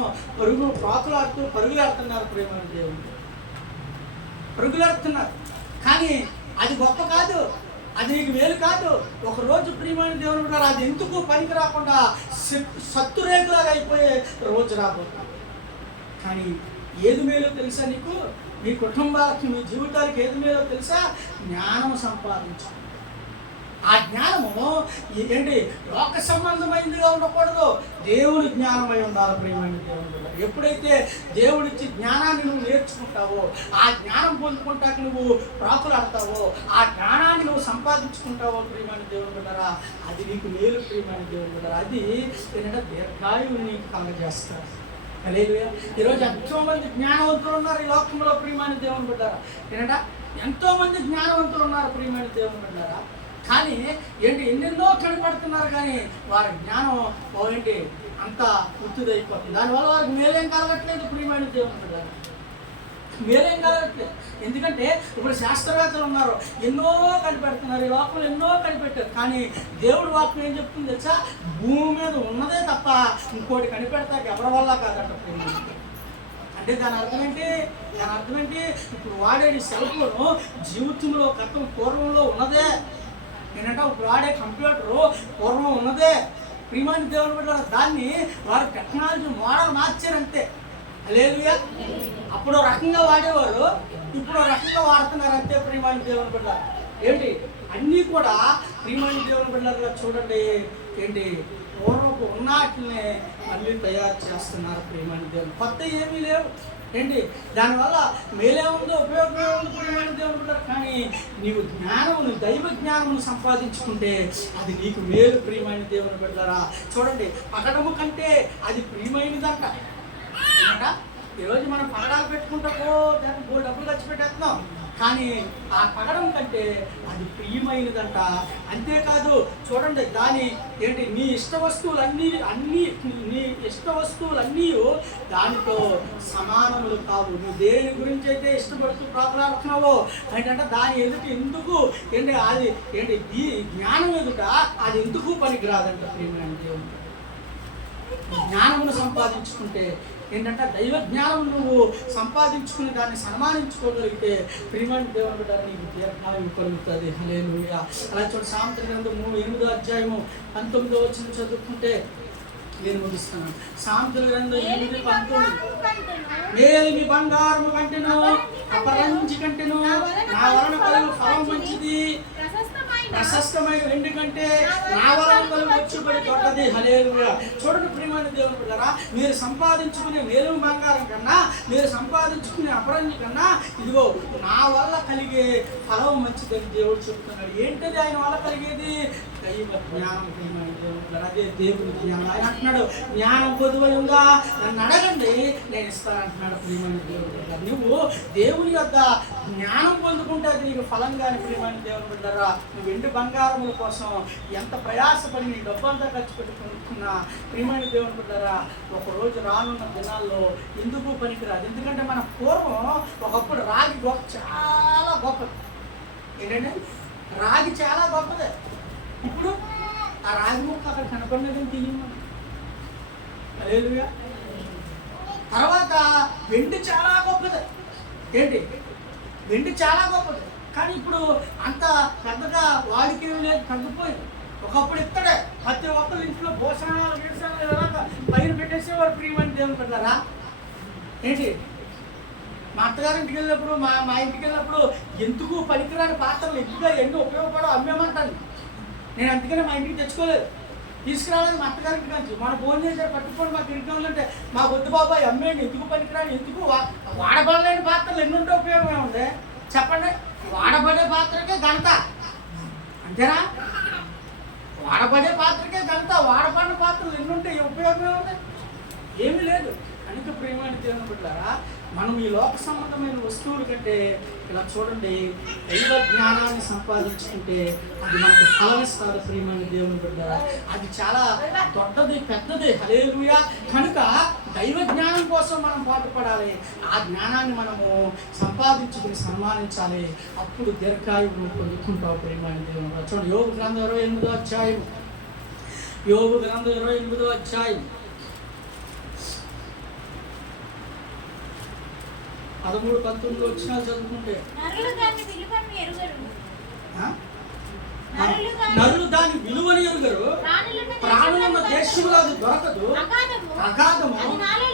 పరుగులాడుతున్నారు ప్రియమైన దేవుని, పరుగులాడుతున్నారు. కానీ అది గొప్ప కాదు, అది నీకు మేలు కాదు. ఒకరోజు ప్రియమైన దేవుని బిడ్డలారా అది ఎందుకు పనికి రాకుండా సత్తురేగులాగా అయిపోయే రోజు రాబోతుంది. కానీ ఏది మేలో తెలుసా నీకు? మీ కుటుంబాలకి మీ జీవితాలకి ఏది మేలో తెలుసా? జ్ఞానం సంపాదించు. ఆ జ్ఞానము లోక సంబంధమైనదిగా ఉండకూడదు, దేవుని జ్ఞానమై ఉండాలి ప్రియమైన దేవుని బిడ్డ. ఎప్పుడైతే దేవుడిచ్చి జ్ఞానాన్ని నువ్వు నేర్చుకుంటావో, ఆ జ్ఞానం పొందుకుంటాక నువ్వు ప్రాకులాడతావో, ఆ జ్ఞానాన్ని నువ్వు సంపాదించుకుంటావో ప్రియమైన దేవుని బిడ్డరా అది నీకు మేలు ప్రియమైన దేవుని బిడ్డరా. అది దీర్ఘాయువు నీకు కలగజేస్తారు. హల్లెలూయా. ఈరోజు ఎంతో మంది జ్ఞానవంతులు ఉన్నారు ఈ లోకంలో ప్రియమైన దేవుని బిడ్డారా. ఏంటంటే ఎంతో మంది జ్ఞానవంతులు ఉన్నారు ప్రియమైన దేవుని బిడ్డారా. కానీ ఏంటి ఎన్నెన్నో కనిపెడుతున్నారు కానీ వారి జ్ఞానం ఏంటి అంత ఉత్తుదైపోతుంది. దానివల్ల వారికి మేలేం కలగట్లేదు ప్రియమైన దేవుని బిడ్డారా, మేలేం కలగట్లేదు. ఎందుకంటే ఇప్పుడు శాస్త్రవేత్తలు ఉన్నారు, ఎన్నో కనిపెడుతున్నారు, ఈ లోకంలో ఎన్నో కనిపెట్టారు. కానీ దేవుడి వాక్యం ఏం చెప్తుంది తెలుసా? భూమి మీద ఉన్నదే తప్ప ఇంకోటి కనిపెడతాకి ఎవరి వల్ల కాదంట ప్రియమైన. అంటే దాని అర్థం ఏంటి? దాని అర్థం ఏంటి? ఇప్పుడు వాడే సెల్ ఫోను జీవితంలో పూర్వంలో ఉన్నదే. ఏంటంటే ఇప్పుడు వాడే కంప్యూటరు పూర్వం ఉన్నదే ప్రియమైన దేవుని బిడ్డ. దాన్ని వారు టెక్నాలజీ మోడల్ మార్చారంతే. హల్లెలూయా. అప్పుడు రకంగా వాడేవారు, ఇప్పుడు రకంగా వాడుతున్నారు అంతే ప్రియమైన దేవుని బిడ్డ. ఏంటి అన్నీ కూడా ప్రియమైన దేవుని బిడ్డలుగా చూడండి. ఏంటి పూర్వపు ఉన్నాటిని మళ్ళీ తయారు చేస్తున్నారు ప్రియమైన దేవుని. కొత్త ఏమీ లేవు. ఏంటి దానివల్ల మేలేముందో ఉపయోగం ఏముంది ప్రియమైన దేవుని బిడ్డ. కానీ నీవు జ్ఞానమును దైవ జ్ఞానమును సంపాదించుకుంటే అది నీకు మేలు ప్రియమైన దేవుని బిడ్డరా. చూడండి పగడము కంటే అది ప్రియమైనదంట. ఏంటంట ఈరోజు మనం పగడాలు పెట్టుకుంటామో దానికి డబ్బులు ఖర్చు పెట్టేస్తున్నాం, కానీ ఆ పగడం కంటే అది ప్రియమైనదంట. అంతేకాదు చూడండి దాని ఏంటి నీ ఇష్ట వస్తువులన్నీ నీ ఇష్ట వస్తువులన్నీ దానితో సమానములు కావు. నువ్వు దేని గురించి అయితే ఇష్టపడుతూ ప్రాకులాడుతున్నావో ఏంటంటే దాని ఎదుట ఎందుకు ఏంటి అది ఏంటి ఈ జ్ఞానం ఎదుట అది ఎందుకు పనికిరాదంట ప్రియమైన దేవుడు. జ్ఞానమును సంపాదించుకుంటే ఏంటంటే దైవ జ్ఞానం నువ్వు సంపాదించుకుని దాన్ని సన్మానించుకోగలిగితే ప్రియమైన దేవుని బిడ్డ నీకు దీర్ఘాయువు కలుగుతుంది. హల్లెలూయా. అలా చూడండి సామెతల గ్రంథం 8వ అధ్యాయము 19వ వచనం చదువుకుంటే నేను ముగిస్తున్నాను. సామెతల గ్రంథం 8:19 మేలిమి బంగారము కంటెను అపరంజి కంటెను నా వలన కలుగు ఫలం మంచిది, ప్రశస్తమైన వెండి కంటే నా వలన కలుగు వచ్చుబడి దొడ్డది. హల్లెలూయా. చూడండి ప్రియమైన దేవుని బిడ్డలారా, మీరు సంపాదించుకునే మేలిమి బంగారం కన్నా మీరు సంపాదించుకునే అపరంజి కన్నా ఇదిగో నా వల్ల కలిగే ఫలం మంచిదని దేవుడు చెప్తున్నాడు. ఏంటది ఆయన వల్ల కలిగేది? దైవ జ్ఞానం ప్రియమైన దేవుని బిడ్డలారా. అదే దేవుని జ్ఞానం. ఆయన అంటున్నాడు జ్ఞానం పొదువై ఉందా నన్ను అడగండి నేను ఇస్తాను అంటున్నాడు ప్రియమైన దేవుని బిడ్డలారా. నువ్వు దేవుని యొక్క జ్ఞానం పొందుకుంటే అది నీకు ఫలం కానీ ప్రియమైన దేవుని బిడ్డలారా. నువ్వు వెండి బంగారముల కోసం ఎంత ప్రయాసపడి నీ డబ్బంతా ఖర్చు పెట్టుకున్న ప్రియమైన దేవుని బిడ్డలారా ఒకరోజు రానున్న దినాల్లో ఎందుకు పనికిరాదు. ఎందుకంటే మన పూర్వం ఒకప్పుడు రాగి చాలా గొప్పది. ఏంటంటే రాగి చాలా గొప్పదే. ఇప్పుడు ఆ రాగి ముక్క అక్కడ కనపడినదని తెలియదు. హల్లెలూయా. తర్వాత వెండి చాలా గొప్పది. ఏంటి వెండి చాలా గొప్పది, కానీ ఇప్పుడు అంత పెద్దగా వాడికి లేదు, తగ్గిపోయింది. ఒకప్పుడు ఇత్తడే ప్రతి ఒక్కరు ఇంట్లో భోజనాలు గీసాలు ఎలాగా పైన పెట్టేసేవారు ప్రియమైన దేవుని బిడ్డలారా. ఏంటి మా అత్తగారింటికి వెళ్ళినప్పుడు మా ఇంటికి వెళ్ళినప్పుడు ఎందుకు పనికిరాని పాత్రలు ఎక్కువగా ఎన్నో ఉపయోగపడవు అమ్మేమంటాను. నేను అందుకనే మా ఇంటికి తెచ్చుకోలేదు, తీసుకురాలేదు. మా అత్తగారికి కానీ మన భోజనం చేశారు పట్టుకొని మాకు ఇంటికి ఉందంటే మా వద్దు బాబాయ్ అమ్మేయండి, ఎందుకు పనికిరాని ఎందుకు వాడబడలేని పాత్రలు ఎన్ని ఉంటే ఉపయోగమే ఉంది చెప్పండి. వాడబడే పాత్రకే ఘనత అంతేనా? వాడబడే పాత్రకే ఘనత. వాడబడిన పాత్రలు ఎన్ని ఉంటే ఉపయోగమే ఉంది? ఏమీ లేదు. కనుక ప్రియమైన దేవుని బిడ్డలారా మనం ఈ లోక సంబంధమైన వస్తువుల కంటే ఇలా చూడండి దైవ జ్ఞానాన్ని సంపాదించుకుంటే అది మనకు ఫలమిస్తారు ప్రియమైన దేవుని బిడ్డలారా. అది చాలా దొడ్డది, పెద్దది. హల్లెలూయా. కనుక దైవ జ్ఞానం కోసం మనం పాటుపడాలి. ఆ జ్ఞానాన్ని మనము సంపాదించుకుని సన్మానించాలి. అప్పుడు దీర్ఘాయువు పొందుకుంటావు ప్రియమైన దేవుని బిడ్డలారా. చూడండి యోబు గ్రంథం 28వ అధ్యాయం. యోబు గ్రంథం 28వ అధ్యాయం 13-19 వచ్చినా చదువుకుంటే నరులు దాని విలువని ఎరుగరు, ప్రాణులున్న దేశంలో అది దొరకదు, అగాధము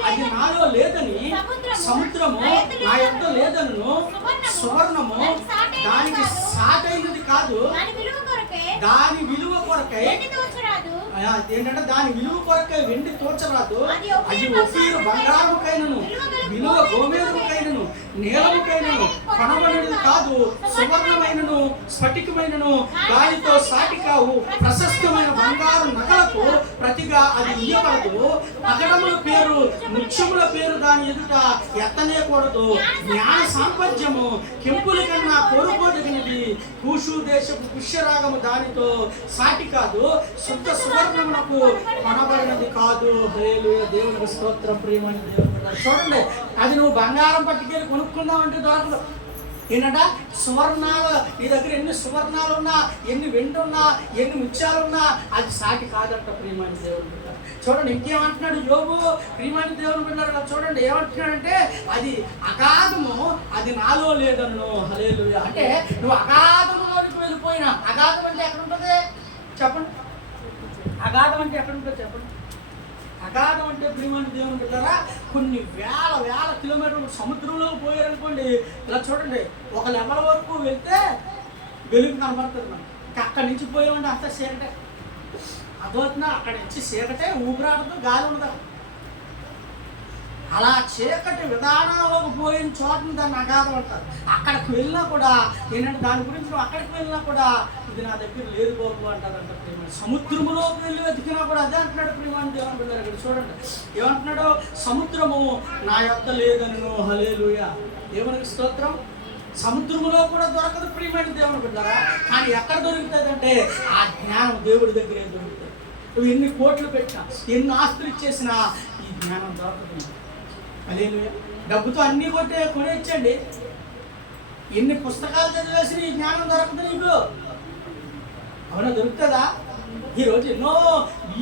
అది నాలో లేదని, సముద్రము నా యొక్క లేదను, సువర్ణము దానికి సాటైనది కాదు, దాని విలువ కొరకై ఏంటంటే దాని విలువ కొరకై వెండి తోచరాదు, అది ఒఫీరు బంగారముకైనను విలువ గోమేదముకైనను నీలముకైనను కొనబడినది కాదు, సువర్ణమైనను స్ఫటికమైనను దానితో సాటి కావు, ప్రశస్తమైన బంగారు నగలకు ప్రతిగా అది ఇయ్యబడదు. పగడముల పేరు ముత్యముల పేరు దాని ఎదుట ఎత్తనేయకూడదు. జ్ఞాన సాంపత్యము కెంపుల కన్నా కోరుకోదగినది. కూషు దేశపు పుష్యరాగము దానితో సాటి కాదు. శుద్ధ సువర్ణమునకు కొనబడినది కాదు. హల్లెలూయా, దేవునికి స్తోత్రం. ప్రియమైన దేవుడు, చూడండి, అది నువ్వు బంగారం పట్టుకెళ్ళి కొనుక్కుందామంటే దొరకదు. ఏంటంట, సువర్ణాలు, నీ దగ్గర ఎన్ని సువర్ణాలు ఉన్నా, ఎన్ని వెండి ఉన్నా, ఎన్ని ముత్యాలున్నా అది సాటి కాదంట. ప్రియమైన దేవుడు బిడ్డ, చూడండి ఇంకేమంటున్నాడు యోబు. ప్రియమైన దేవుడు బిడ్డ, చూడండి ఏమంటున్నాడంటే, అది అగాధము, అది నాలో లేదన్ను. హల్లెలూయా. అంటే నువ్వు అగాధంలోనికి వెళ్ళిపోయినా, అగాధం అంటే ఎక్కడ ఉంటుంది చెప్పండి? అగాధం అంటే ఎక్కడ ఉంటుంది చెప్పండి? అగాధం అంటే ప్రియమైన దేవుని బిడ్డలారా, కొన్ని వేల వేల కిలోమీటర్లు సముద్రంలో పోయారనుకోండి, ఇలా చూడండి, ఒక లెవెల్ వరకు వెళ్తే వెలుగు కనబడుతుంది మనకి. ఇంకా అక్కడి నుంచి పోయామంటే అంత చీకటే. అదవుతున్నా అక్కడి నుంచి చీకటే, ఊపిరాడదు, గాలి ఉండదు. అలా చీకటి విధానంలోకి పోయిన చోటని దాన్ని అగాధం అంటారు. అక్కడికి వెళ్ళినా కూడా ఏంటంటే, దాని గురించి నువ్వు అక్కడికి వెళ్ళినా కూడా ఇది నా దగ్గర లేదు బాబు అంటారంట. ప్రియమైన సముద్రములోకి వెళ్ళి వెతికినా కూడా అదే అంటున్నాడు. ప్రియమైన దేవుని బిడ్డలారా, ఇక్కడ చూడండి ఏమంటున్నాడు, సముద్రము నా యొద్ద లేదను. హల్లెలూయా, దేవునికి స్తోత్రం. సముద్రములో కూడా దొరకదు ప్రియమైన దేవుని బిడ్డలారా. కానీ ఎక్కడ దొరుకుతుంది అంటే, ఆ జ్ఞానం దేవుడి దగ్గరే దొరుకుతుంది. నువ్వు ఎన్ని కోట్లు పెట్టినా, ఎన్ని ఆస్తులు ఇచ్చేసినా ఈ జ్ఞానం దొరకదు. హల్లెలూయా. డబ్బుతో అన్నీ కొనేచ్చండి, ఎన్ని పుస్తకాలు చదివేసిన ఈ జ్ఞానం దొరకదు నీకు. అవునా, దొరుకుతుందా? ఈరోజు ఎన్నో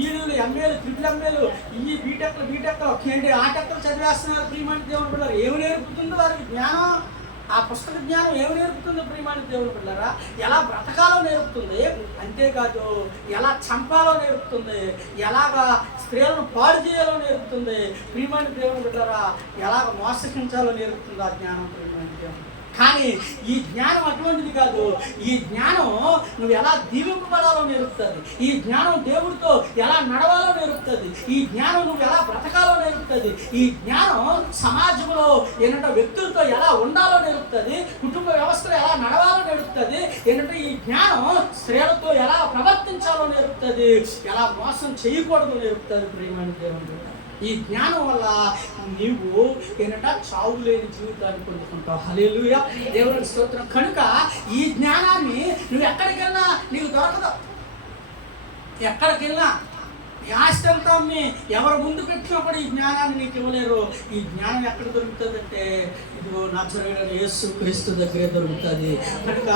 ఈలు ఎంఏలు, ట్రిపుల్ ఎంఏలు, ఈ బీటెక్లు ఏంటి ఆ టెక్లు చదివేస్తున్నారు. ప్రియమైన దేవుని బిడ్డలారా, ఏమి నేర్పుతుందో వారికి జ్ఞానం? ఆ పుస్తక జ్ఞానం ఏమి నేర్పుతుంది ప్రియమైన దేవుని బిడ్డలారా? ఎలా బ్రతకాలో నేర్పుతుంది. అంతేకాదు ఎలా చంపాలో నేర్పుతుంది, ఎలాగా స్త్రీలను పాడు చేయాలో నేర్పుతుంది. ప్రియమైన దేవుని బిడ్డలారా, ఎలాగ మోసగించాలో నేర్పుతుంది ఆ జ్ఞానం. ప్రియమైన దేవుని, కానీ ఈ జ్ఞానం అటువంటిది కాదు. ఈ జ్ఞానం నువ్వు ఎలా దీవింపబడాలో నేర్పుతుంది. ఈ జ్ఞానం దేవుడితో ఎలా నడవాలో నేర్పుతుంది. ఈ జ్ఞానం నువ్వు ఎలా బ్రతకాలో నేర్పుతుంది. ఈ జ్ఞానం సమాజంలో ఏంటంటే వ్యక్తులతో ఎలా ఉండాలో నేర్పుతుంది. కుటుంబ వ్యవస్థలో ఎలా నడవాలో నేర్పుతుంది. ఏంటంటే ఈ జ్ఞానం స్త్రీలతో ఎలా ప్రవర్తించాలో నేర్పుతుంది. ఎలా మోసం చేయకూడదు నేర్పుతుంది. ప్రియమైన దేవుడు, ఈ జ్ఞానం వల్ల నీవు ఏంటంటే చావు లేని జీవితాన్ని పొందుకుంటావు. హల్లెలూయా, దేవునికి స్తోత్రం. కనుక ఈ జ్ఞానాన్ని నువ్వు ఎక్కడికి వెళ్ళినా నీకు దొరకదు. ఎక్కడికి వెళ్ళినా ఈ ఆస్తి అంతా అమ్మి ఎవరు ముందు పెట్టినా కూడా ఈ జ్ఞానాన్ని నీకు ఇవ్వలేరు. ఈ జ్ఞానం ఎక్కడ దొరుకుతుందంటే, ఇదిగో నజరేయుడైన యేసు క్రీస్తు దగ్గరే దొరుకుతుంది. కనుక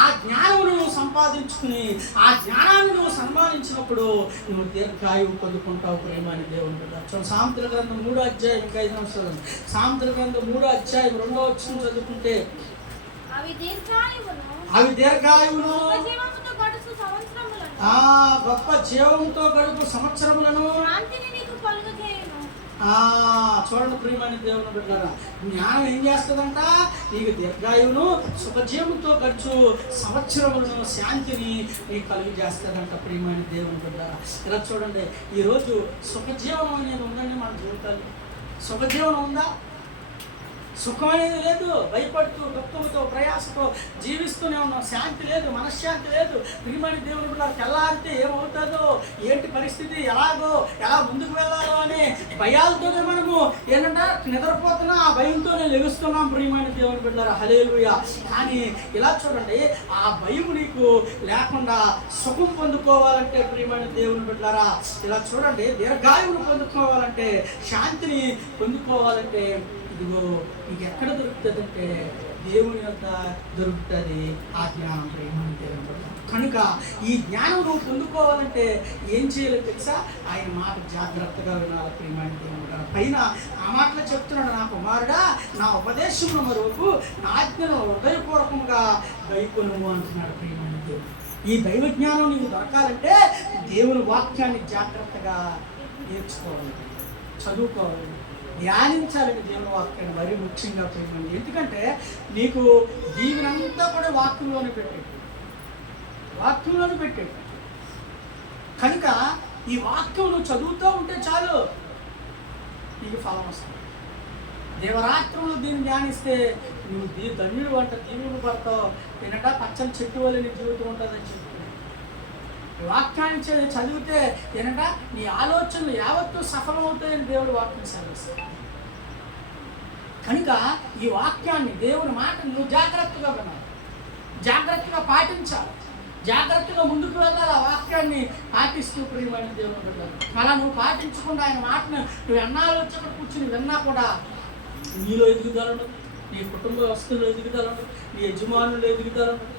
ఆ జ్ఞానం నువ్వు సంపాదించుకుని, ఆ జ్ఞానాన్ని నువ్వు సన్మానించినప్పుడు నువ్వు దీర్ఘాయువు పొందుకుంటావు. ప్రియమైన దేవుని బిడ్డ, సామెతల గ్రంథం 3వ అధ్యాయం 5వ వచనం, సామెతల గ్రంథం 3వ అధ్యాయం 2వ వచనం చదువుకుంటే, అవి దీర్ఘాయువును గొప్ప జీవంతో గడుపు సంవత్సరములను. చూడండి ప్రియమైన దేవుని బిడ్డలారా, జ్ఞానం ఏం చేస్తుందంట? నీకు దీర్ఘాయువును సుఖజీవంతో గడుచు సంవత్సరములను, శాంతిని నీకు కలుగు చేస్తుందంట. ప్రియమైన దేవుని బిడ్డలారా, ఇలా చూడండి, ఈరోజు సుఖజీవనం అనేది ఉందండి మన జీవితాల్లో. సుఖజీవనం ఉందా? సుఖం అనేది లేదు. భయపడుతూ దుఃఖంతో ప్రయాసతో జీవిస్తూనే ఉన్నాం. శాంతి లేదు, మనశ్శాంతి లేదు. ప్రియమైన దేవుని బిడ్డలారా, తెల్లారితే ఏమవుతుందో, ఏంటి పరిస్థితి, ఎలా ముందుకు వెళ్ళాలో అని భయాలతోనే మనము ఏంటంటే నిద్రపోతున్నా, ఆ భయంతోనే లెగుస్తున్నాం. ప్రియమైన దేవుని బిడ్డలారా, హల్లెలూయా. కానీ ఇలా చూడండి, ఆ భయం నీకు లేకుండా సుఖం పొందుకోవాలంటే ప్రియమైన దేవుని బిడ్డలారా, ఇలా చూడండి, దీర్ఘాయువును పొందుకోవాలంటే, శాంతిని పొందుకోవాలంటే ఇదిగో నీకు ఎక్కడ దొరుకుతుందంటే దేవుని యొక్క దొరుకుతుంది ఆ జ్ఞానం. ప్రియమైన దేవుని బిడ్డ, కనుక ఈ జ్ఞానం నువ్వు పొందుకోవాలంటే ఏం చేయాలో తెలుసా? ఆయన మాట జాగ్రత్తగా వినాలి. ప్రియమైన దేవుని బిడ్డ, పైన ఆ మాటలు చెప్తున్నాడు, నా కుమారుడా నా ఉపదేశమును మరువకు, నా ఆజ్ఞను హృదయపూర్వకంగా గైకొనుము అంటున్నాడు. ప్రియమైన దేవుడు, ఈ దైవ జ్ఞానం నీకు దొరకాలంటే దేవుని వాక్యాన్ని జాగ్రత్తగా నేర్చుకోవాలి, చదువుకోవాలి, ధ్యానించాలని దేవుని వాక్యాన్ని మరీ ముఖ్యంగా ప్రియమైన. ఎందుకంటే నీకు దీవెనంతా కూడా వాక్యంలోనే పెట్టాడు. కనుక ఈ వాక్యం నువ్వు చదువుతూ ఉంటే చాలు, నీకు ఫలం వస్తుంది. దేవరాత్రులు దీన్ని ధ్యానిస్తే నువ్వు ధన్యుడు అంట, దీవులు పడతావు. ఏంటంటే పచ్చని చెట్టు వల్ల నీ జీవితం ఉంటుందని చెప్తున్నాడు. వాక్యాన్ని చదివితే ఏంటంటే నీ ఆలోచనలు యావత్తు సఫలమవుతాయని దేవుడు వాక్యం సెలవిస్తాడు. కనుక ఈ వాక్యాన్ని, దేవుని మాటను నువ్వు జాగ్రత్తగా వినాలి, జాగ్రత్తగా పాటించాలి, జాగ్రత్తగా ముందుకు వెళ్ళాలి. ఆ వాక్యాన్ని పాటిస్తూ ప్రియమైన దేవుని బిడ్డలు, అలా నువ్వు పాటించకుండా ఆయన మాటను నువ్వు ఎన్నాళ్ళు వచ్చి కూర్చుని విన్నా కూడా నీలో ఎదుగుదల ఉండదు, నీ కుటుంబ వస్తువులు ఎదుగుదల ఉండదు, నీ యజమానులు ఎదుగుదల ఉండదు,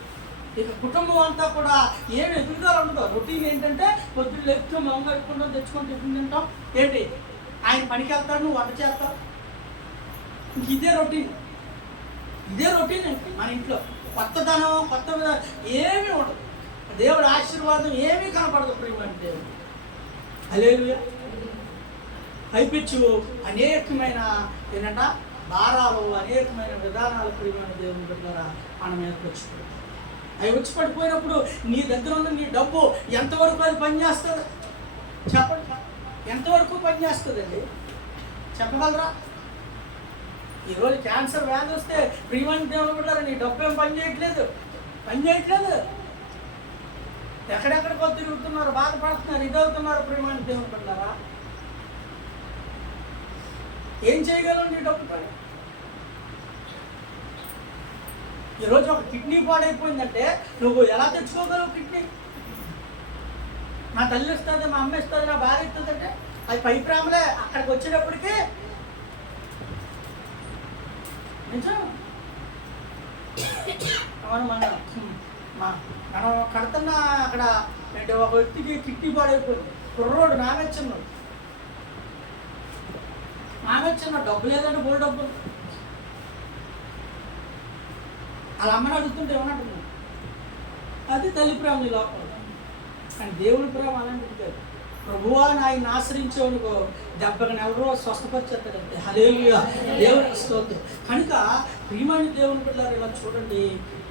ఇక కుటుంబం అంతా కూడా ఏమి ఎదుగుదల ఉండదు. రొటీన్ ఏంటంటే పొద్దున్న లేపుతూ మొంగ పెట్టుకుంటాం, తెచ్చుకొని టిఫిన్ తింటాం, ఏంటి ఆయన పనికి వెళ్తాడు, నువ్వు వంట చేస్తావు, ఇదే రొటీన్, ఇదే రొటీన్ మన ఇంట్లో. కొత్తదనం, కొత్త ఏమీ ఉండదు, దేవుడి ఆశీర్వాదం ఏమీ కనపడదు ప్రియమైన దేవుడు. హల్లెలూయా. పైపిచ్చు అనేకమైన ఏంటంటే భారాలు, అనేకమైన విధానాలు ప్రియమైన దేవుని బిడ్డలారా మన మీదకి వచ్చిపోయి, అవి వచ్చి పడిపోయినప్పుడు నీ దగ్గర ఉన్న నీ డబ్బు ఎంతవరకు అది పనిచేస్తుంది చెప్పండి? ఎంతవరకు పనిచేస్తుందండి చెప్పగలరా? ఈరోజు క్యాన్సర్ వ్యాధి వస్తే ప్రియమైన దేవుని బిడ్డలారా నీ డబ్బు ఏం పని చేయట్లేదు. ఎక్కడెక్కడికో తిరుగుతున్నారు, బాధపడుతున్నారు, ఇదవుతున్నారు ప్రియమైన దేవుని బిడ్డలారా. ఏం చేయగలవు నీ డబ్బుతో? ఈరోజు ఒక కిడ్నీ పాడైపోయిందంటే నువ్వు ఎలా తెచ్చుకోగలవు కిడ్నీ? నా తల్లి ఇస్తుంది, మా అమ్మ ఇస్తుంది, నా భార్య ఇస్తుందంటే అది పై ప్రేమలే. అక్కడికి వచ్చేటప్పటికి నిజం మనం కడుతున్న అక్కడ ఒక వ్యక్తికి కిడ్నీ పాడైపోయింది. కుర్రోడు నాగచ్చిన్నాడు, డబ్బు లేదంటే బోల్ డబ్బు. అలా అమ్మని అడుగుతుంటే ఏమన్నట్టు అది తల్లి ప్రేమ నీ లోపల. కానీ దేవుని ప్రేమ అలాంటిది కాదు. ప్రభువా ఆయన ఆశ్రయించేవనుకో దెబ్బకి నెలరో స్వస్థపరిచేస్తాడంటే. హల్లెలూయా, దేవునికి స్తోత్రం. కనుక ప్రియమైన దేవుని బిడ్డలారా ఇలా చూడండి,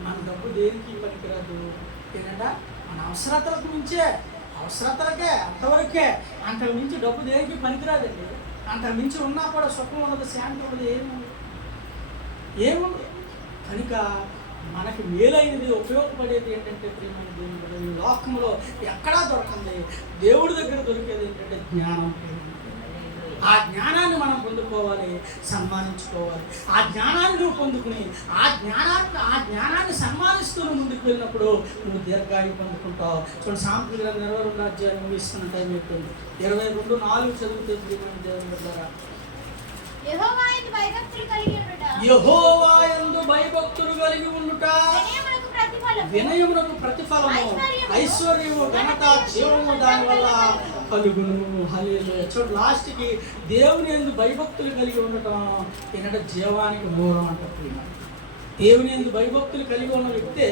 మన డబ్బు దేనికి పనికిరాదు. ఏంటంటే మన అవసరతలకు మించే, అవసరతలకే, అంతవరకే. అంతకు మించి డబ్బు దేనికి పనికిరాదండి. అంతకు మించి ఉన్నా కూడా సుఖం ఉండదు, శాంతి ఉండదు, ఏముంది. కనుక మనకి మేలైనది, ఉపయోగపడేది ఏంటంటే ప్రియమైన దేవుని ఈ లోకంలో ఎక్కడా దొరకండి. దేవుడి దగ్గర దొరికేది ఏంటంటే జ్ఞానం. ఆ జ్ఞానాన్ని మనం పొందుకోవాలి, సన్మానించుకోవాలి. ఆ జ్ఞానాన్ని నువ్వు పొందుకుని ఆ జ్ఞానాన్ని సన్మానిస్తూ నువ్వు ముందుకు వెళ్ళినప్పుడు నువ్వు దీర్ఘాయువు పొందుకుంటావు. చూడండి, సామెతల గ్రంథం 22వ అధ్యాయం ముగిస్తున్న టైం అయిపోయింది. 22:4 చదివితే ప్రియమైన దేవుని బిడ్డలారా, యెహోవా యందు భయభక్తులు కలిగి ఉండుట వినయమునకు ప్రతిఫలము, ఐశ్వర్యము, ఘనత, జీవము దానివల్ల కలుగును. హల్లెలూయా. చూడు, లాస్ట్కి దేవుని యందు భయభక్తులు కలిగి ఉండటం ఏంటంటే జీవానికి మూలం అంటారు. దేవుని యందు భయభక్తులు కలిగి ఉన్న వ్యక్తే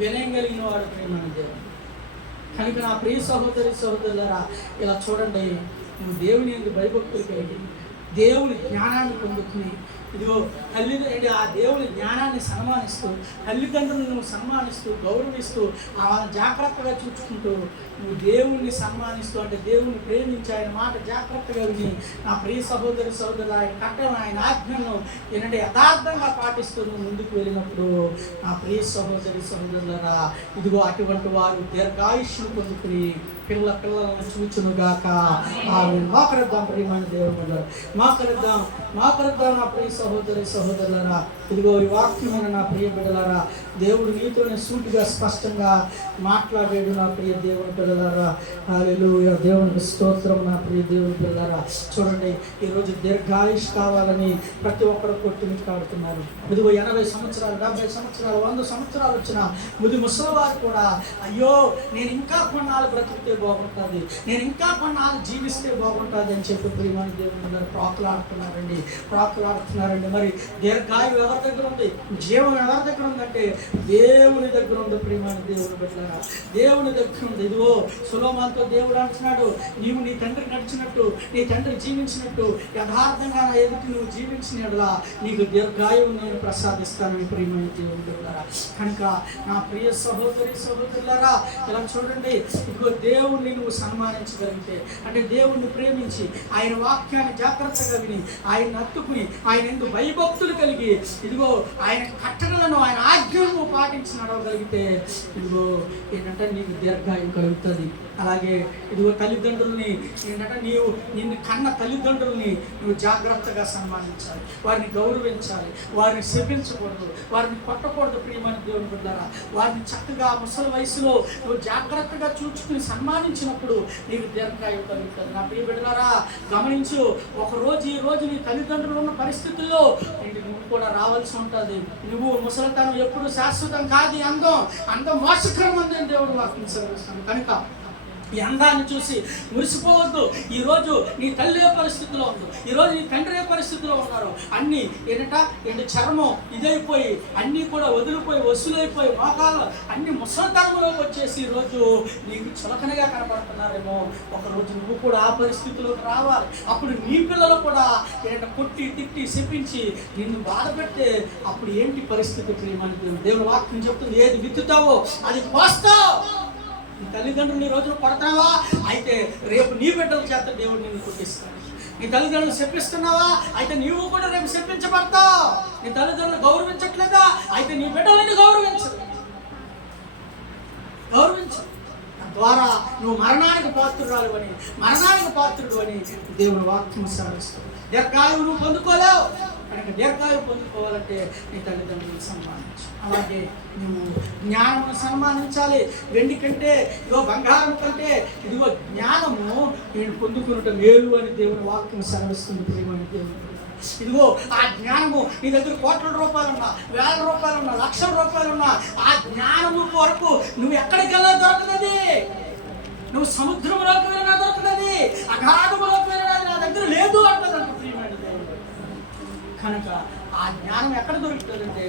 వినయం కలిగిన వాడు ప్రియమైన దేవుడు. కనుక నా ప్రియ సహోదరులారా ఇలా చూడండి, నువ్వు దేవుని యందు భయభక్తులు కలిగి దేవుని జ్ఞానాన్ని పొందుకుని, ఇదిగో ఆ దేవుని జ్ఞానాన్ని సన్మానిస్తూ, తల్లిదండ్రులను నువ్వు సన్మానిస్తూ, గౌరవిస్తూ, వాళ్ళని జాగ్రత్తగా చూసుకుంటూ, నువ్వు దేవుణ్ణి సన్మానిస్తూ, అంటే దేవుణ్ణి ప్రేమించి ఆయన మాట జాగ్రత్తగా విని, నా ప్రియ సహోదరులు ఆయన కట్టడం, ఆయన ఆజ్ఞను ఏంటంటే యథార్థంగా పాటిస్తూ నువ్వు ముందుకు వెళ్ళినప్పుడు నా ప్రియ సహోదరులారా, ఇదిగో అటువంటి వారు దీర్ఘాయుష్ను పొందుకుని పిల్లలను చూచునుగాక. మాకరిద్దాం ప్రియమైన దేవుడు, మాకరిద్దాం నా ప్రియ సహోదరులారా. ఇదిగో ఈ వాక్యమైన నా ప్రియ బిడ్డలారా, దేవుడు నీతోనే సూటిగా స్పష్టంగా మాట్లాడాడు నా ప్రియ దేవుని బిడ్డలారా. హల్లెలూయా, దేవునికి స్తోత్రం. నా ప్రియ దేవుని బిడ్డలారా, చూడండి, ఈరోజు దీర్ఘాయుష్ కావాలని ప్రతి ఒక్కరు కొట్టుని కాడుతున్నారు. ఇదిగో 80 సంవత్సరాలు, 70 సంవత్సరాలు, 100 సంవత్సరాలు వచ్చిన ముసలివారు కూడా, అయ్యో నేను ఇంకా కొన్నాళ్ళు బ్రతికితే బాగుంటుంది, నేను ఇంకా కొన్నాళ్ళు జీవిస్తే బాగుంటుంది అని చెప్పి ప్రియమైన దేవుని బిడ్డలారా ప్రాకులాడుతున్నారండి. మరి దీర్ఘాయువు ఎవరి దగ్గర ఉంది? జీవం ఎవరి దగ్గర ఉందంటే దేవుని దగ్గర ఉంది ప్రియమైన దేవుని బిడ్డలారా, దేవుని దగ్గర ఉంది. ఇదిగో సొలొమోనుతో దేవుడు అంటున్నాడు, నీవు నీ తండ్రి నడిచినట్టు, నీ తండ్రి జీవించినట్టు యథార్థంగా నా ఎదుటి నువ్వు జీవించినట్లా నీకు దీర్ఘాయువు నేను ప్రసాదిస్తానని ప్రియమైన దేవుని బిడ్డలారా. కనుక నా ప్రియ సహోదరులారా ఇలా చూడండి, ఇదిగో దేవుణ్ణి నువ్వు సన్మానించగలిగితే, అంటే దేవుణ్ణి ప్రేమించి ఆయన వాక్యాన్ని జాగ్రత్తగా విని ఆయన హత్తుకుని ఆయన ఎందుకు భయభక్తులు కలిగి, ఇదిగో ఆయన కట్టడలను, ఆయన ఆజ్ఞలను పాటించి నడవగలిగితే, ఇదిగో ఏంటంటే నీకు దీర్ఘాయువు కలుగుతుంది. అలాగే ఇదిగో తల్లిదండ్రుల్ని ఏంటంటే నిన్ను కన్న తల్లిదండ్రుల్ని నువ్వు జాగ్రత్తగా సన్మానించాలి, వారిని గౌరవించాలి, వారిని శపించకూడదు, వారిని కొట్టకూడదు. ప్రియమైన దేవుని బిడ్డలారా, వారిని చక్కగా ముసలి వయసులో నువ్వు జాగ్రత్తగా చూసుకుని సన్మానించినప్పుడు నీకు దీర్ఘాయువు కలుగుతుంది. నా ప్రియ బిడ్డలారా గమనించు, ఒకరోజు ఈ రోజు నీ తల్లిదండ్రులు ఉన్న పరిస్థితుల్లో నువ్వు కూడా రావాల్సి ఉంటుంది. నువ్వు ముసలితనం ఎప్పుడు శాశ్వతం కాదు. అందం మోసకరం అందని దేవుడు వాక్యం సెలవిస్తాను. కనుక ఈ అందాన్ని చూసి మురిసిపోవద్దు. ఈరోజు నీ తల్లి ఏ పరిస్థితిలో ఉందో, ఈరోజు నీ తండ్రి ఏ పరిస్థితిలో ఉన్నారు, అన్నీ ఏంటి చర్మం ఇదైపోయి అన్నీ కూడా వదిలిపోయి వసూలైపోయి మోకాళ్ళు అన్ని ముసలితనంలోకి వచ్చేసి ఈరోజు నీకు చులకనగా కనపడుతున్నారేమో. ఒకరోజు నువ్వు కూడా ఆ పరిస్థితిలోకి రావాలి. అప్పుడు నీ పిల్లలు కూడా కొట్టి తిట్టి శపించి నిన్ను బాధ పెడితే అప్పుడు ఏంటి పరిస్థితి? ప్రియమైన దేవుని వాక్యం చెప్తుంది, ఏది విత్తుతావో అది కోస్తావు. నీ తల్లిదండ్రులు ఈ రోజున కొడతావా, అయితే రేపు నీ బిడ్డల చేత దేవుడు నిన్ను కొట్టిస్తాడు. నీ తల్లిదండ్రులు శపిస్తున్నావా, అయితే నీవు కూడా రేపు శపించబడతావు. నీ తల్లిదండ్రులు గౌరవించట్లేదా, అయితే నీ బిడ్డలని గౌరవించు. తద్వారా నువ్వు మరణానికి పాత్రుడు అని దేవుని వాక్యం సెలవిస్తుంది. దీర్ఘాయువు నువ్వు పొందుకోలేవు. కనుక దీర్ఘాయువు పొందుకోవాలంటే నీ తల్లిదండ్రులను సన్మానించు. అలాగే నువ్వు జ్ఞానమును సన్మానించాలి. వెండి కంటే ఇదిగో బంగారం కంటే ఇదిగో జ్ఞానము నేను పొందుకున్నట్టు మేలు అని దేవుని వాక్యం సెలవిస్తుంది. ప్రియమైన దేవుని ఇదిగో ఆ జ్ఞానము నీ దగ్గర కోట్ల రూపాయలున్నా, వేల రూపాయలున్నా, లక్షల రూపాయలున్నా, ఆ జ్ఞానము కొరకు నువ్వు ఎక్కడికి వెళ్ళా దొరకదది. నువ్వు సముద్రంలోకి వెళ్ళినా దొరకదది, అగాధములోకి వెళ్ళినా నా దగ్గర లేదు అంటదంట. ప్రియమైన దేవుడు కనుక ఆ జ్ఞానం ఎక్కడ దొరుకుతుందంటే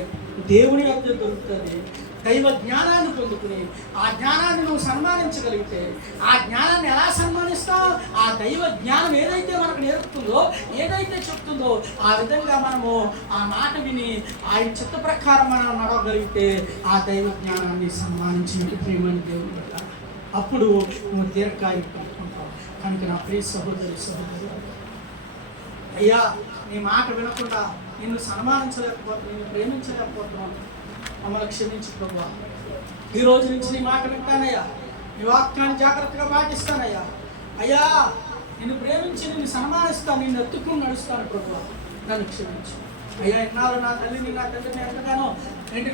దేవుని వద్ద దొరుకుతుంది. దైవ జ్ఞానాన్ని పొందుకుని ఆ జ్ఞానాన్ని నువ్వు సన్మానించగలిగితే, ఆ జ్ఞానాన్ని ఎలా సన్మానిస్తావు? ఆ దైవ జ్ఞానం ఏదైతే మనకు నేర్పుతుందో, ఏదైతే చెప్తుందో ఆ విధంగా మనము ఆ మాట విని ఆయన చిత్త ప్రకారం మనం నడవగలిగితే ఆ దైవ జ్ఞానాన్ని సన్మానించినట్టు ప్రియమైన దేవుని వల్ల అప్పుడు నువ్వు దీర్ఘాయువు పొందుకుంటావు. కనుక నా ప్రియ సహోదరి అయ్యా, నీ మాట వినకుండా నిన్ను సన్మానించలేకపోతున్నావు, నిన్ను ప్రేమించలేకపోతున్నావు, మమ్మల్ని క్షమించు ప్రభువా. ఈ రోజు నుంచి నీ మాట వింటానయ్యా, నీ వాక్యాన్ని జాగ్రత్తగా పాటిస్తానయ్యా. అయ్యా, నిన్ను ప్రేమించి నిన్ను సన్మానిస్తాను, నిన్ను ఎత్తుకుని నడుస్తాను ప్రభువా, నన్ను క్షమించు. అయ్యా, ఎన్నాళ్ళు నా తల్లిని నా తండ్రిని ఎంతగానో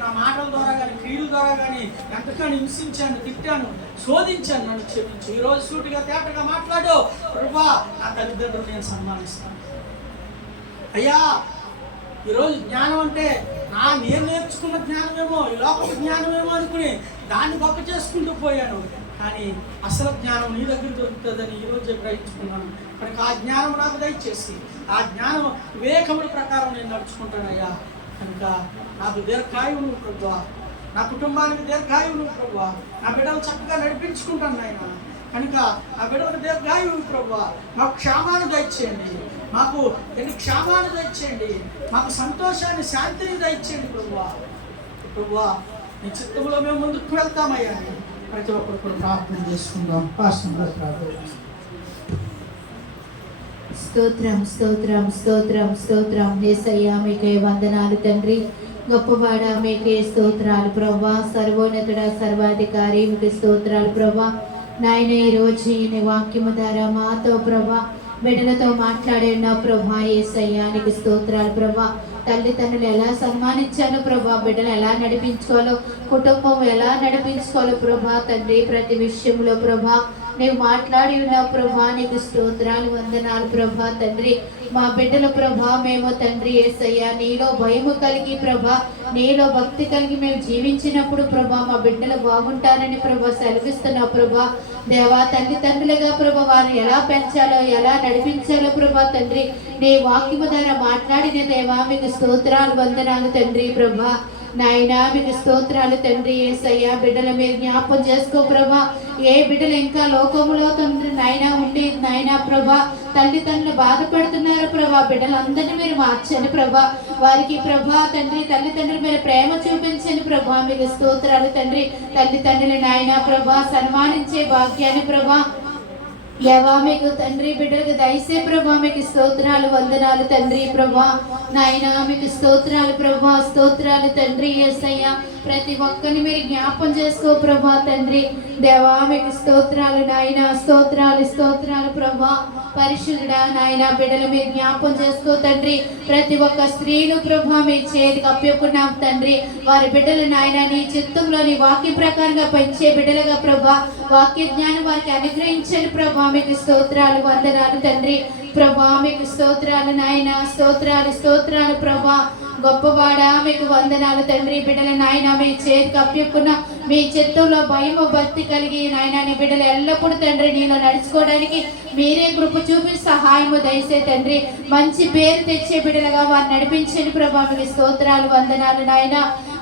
నా మాటల ద్వారా కానీ క్రియల ద్వారా కానీ ఎంతగానో హింసించాను, తిట్టాను, శోధించాను, నన్ను క్షమించు. ఈరోజు సూటిగా తేటగా మాట్లాడు ప్రభువా, నా తల్లిదండ్రులు నేను సన్మానిస్తాను. అయ్యా, ఈరోజు జ్ఞానం అంటే నేను నేర్చుకున్న జ్ఞానమేమో, ఈ లోపల జ్ఞానమేమో అనుకుని దాన్ని గొప్ప చేసుకుంటూ పోయాను. కానీ అసలు జ్ఞానం నీ దగ్గర దొరుకుతుందని ఈరోజు గ్రహించుకున్నాను. కనుక ఆ జ్ఞానం నాకు దయచేసి ఆ జ్ఞానం వివేకముల ప్రకారం నేను నడుచుకుంటానయ్యా. కనుక నాకు దీర్ఘాయువు నువ్వు ప్రభువా, నా కుటుంబానికి దీర్ఘాయువు నువ్వు ప్రభువా, నా బిడ్డలు చక్కగా నడిపించుకుంటాను నాయన. కనుక ఆ బిడ్డలకు దీర్ఘాయువు ప్రభువా, మాకు క్షేమాన్ని దయచేయండి, మాకు క్షేమాన్ని దయచేయండి, మాకు సంతోషాన్ని శాంతిని దయచేయండి ప్రభువా. నీ చిత్తంలో మేము ముందుకు వెళ్తామయ్యా. ప్రతి ఒక్కరు కూడా ప్రార్థన చేసుకుందాం. స్తోత్రం స్తోత్రం స్తోత్రం స్తోత్రం. యేసయ్యా, మీకే వందనాలు తండ్రి. గొప్పవాడ, మీకే స్తోత్రాలు ప్రభువా. సర్వోన్నతుడ, సర్వాధికారి, మీకు స్తోత్రాలు ప్రభువా. నాయన, ఈ రోజు నీ వాక్యము ద్వారా మాతో ప్రభా, బిడ్డలతో మాట్లాడే ఉన్నావు ప్రభా. యేసయ్యా, నీకు స్తోత్రాలు ప్రభా. తల్లిదండ్రులు ఎలా సన్మానించాలో ప్రభా, బిడ్డలు ఎలా నడిపించుకోవాలో, కుటుంబం ఎలా నడిపించుకోవాలో ప్రభా తండ్రి, ప్రతి విషయంలో ప్రభా నీవు మాట్లాడి ఉన్నావు ప్రభా. నీకు స్తోత్రాలు, వందనాలు ప్రభా తండ్రి. మా బిడ్డల ప్రభా, మేము తండ్రి యేసయ్యా నీలో భయము కలిగి ప్రభా, నీలో భక్తి కలిగి మేము జీవించినప్పుడు ప్రభా మా బిడ్డలు బాగుంటారని ప్రభా సెలవిస్తున్నావు ప్రభా. దేవా, తల్లిదండ్రులుగా ప్రభా వారిని ఎలా పెంచాలో, ఎలా నడిపించాలో ప్రభా తండ్రి, నీ వాక్యము ద్వారా మాట్లాడిన దేవా మీకు స్తోత్రాలు, వందనాలు తండ్రి ప్రభా. నాయనా, మీకు స్తోత్రాలు తండ్రి యేసయ్యా. బిడ్డల మీరు జ్ఞాపకం చేసుకో ప్రభా. ఏ బిడ్డలు ఇంకా లోకములో తండ్రి నాయనా ఉండి నాయనా ప్రభా తల్లిదండ్రులు బాధపడుతున్నారు ప్రభా, బిడ్డలందరినీ మీరు మార్చండి ప్రభా. వారికి ప్రభా తండ్రి తల్లిదండ్రులు మీరు ప్రేమ చూపించండి ప్రభా. మీకు స్తోత్రాలు తండ్రి. తల్లిదండ్రులు నాయనా ప్రభా సన్మానించే భాగ్యాన్ని ప్రభా దేవా మీకు తండ్రి బిడ్డలకు దయసే ప్రభా. మీకు స్తోత్రాలు, వందనాలు తండ్రి ప్రభా. నాయనా మీకు స్తోత్రాలు ప్రభా, స్తోత్రాలు తండ్రి యేసయ్యా. ప్రతి ఒక్కరిని మీరు జ్ఞాపం చేసుకో ప్రభా తండ్రి. దేవా మీకు స్తోత్రాలు నాయన, స్తోత్రాలు స్తోత్రాలు ప్రభా. పరిశుద్ధుడా నాయన, బిడ్డలు మీరు జ్ఞాపం చేసుకో తండ్రి. ప్రతి ఒక్క స్త్రీలు ప్రభా మీ చేతికి అప్పచెప్పుకున్నాం తండ్రి. వారి బిడ్డలు నాయన నీ చిత్తంలో నీ వాక్య ప్రకారంగా పెంచే బిడ్డలుగా ప్రభా, వాక్య జ్ఞానం వారికి అనుగ్రహించండి ప్రభా. మీకు స్తోత్రాలు వందనాలు తండ్రి. ప్రభా మీకు స్తోత్రాలు నాయన, స్తోత్రాలు స్తోత్రాలు ప్రభా. గొప్పవాడా మీకు వందనాలు తండ్రి. బిడ్డల నాయన మీ చేతికి అప్పచెప్పుకున్న మీ చిత్తంలో భయము భక్తి కలిగి నాయన నీ బిడ్డలు ఎల్లప్పుడూ తండ్రి నీలో నడుచుకోవడానికి మీరే కృప చూపి సహాయము దయచే తండ్రి. మంచి పేరు తెచ్చే బిడ్డలుగా వారిని నడిపించండి ప్రభా. మీకు స్తోత్రాలు వందనాలు నాయన.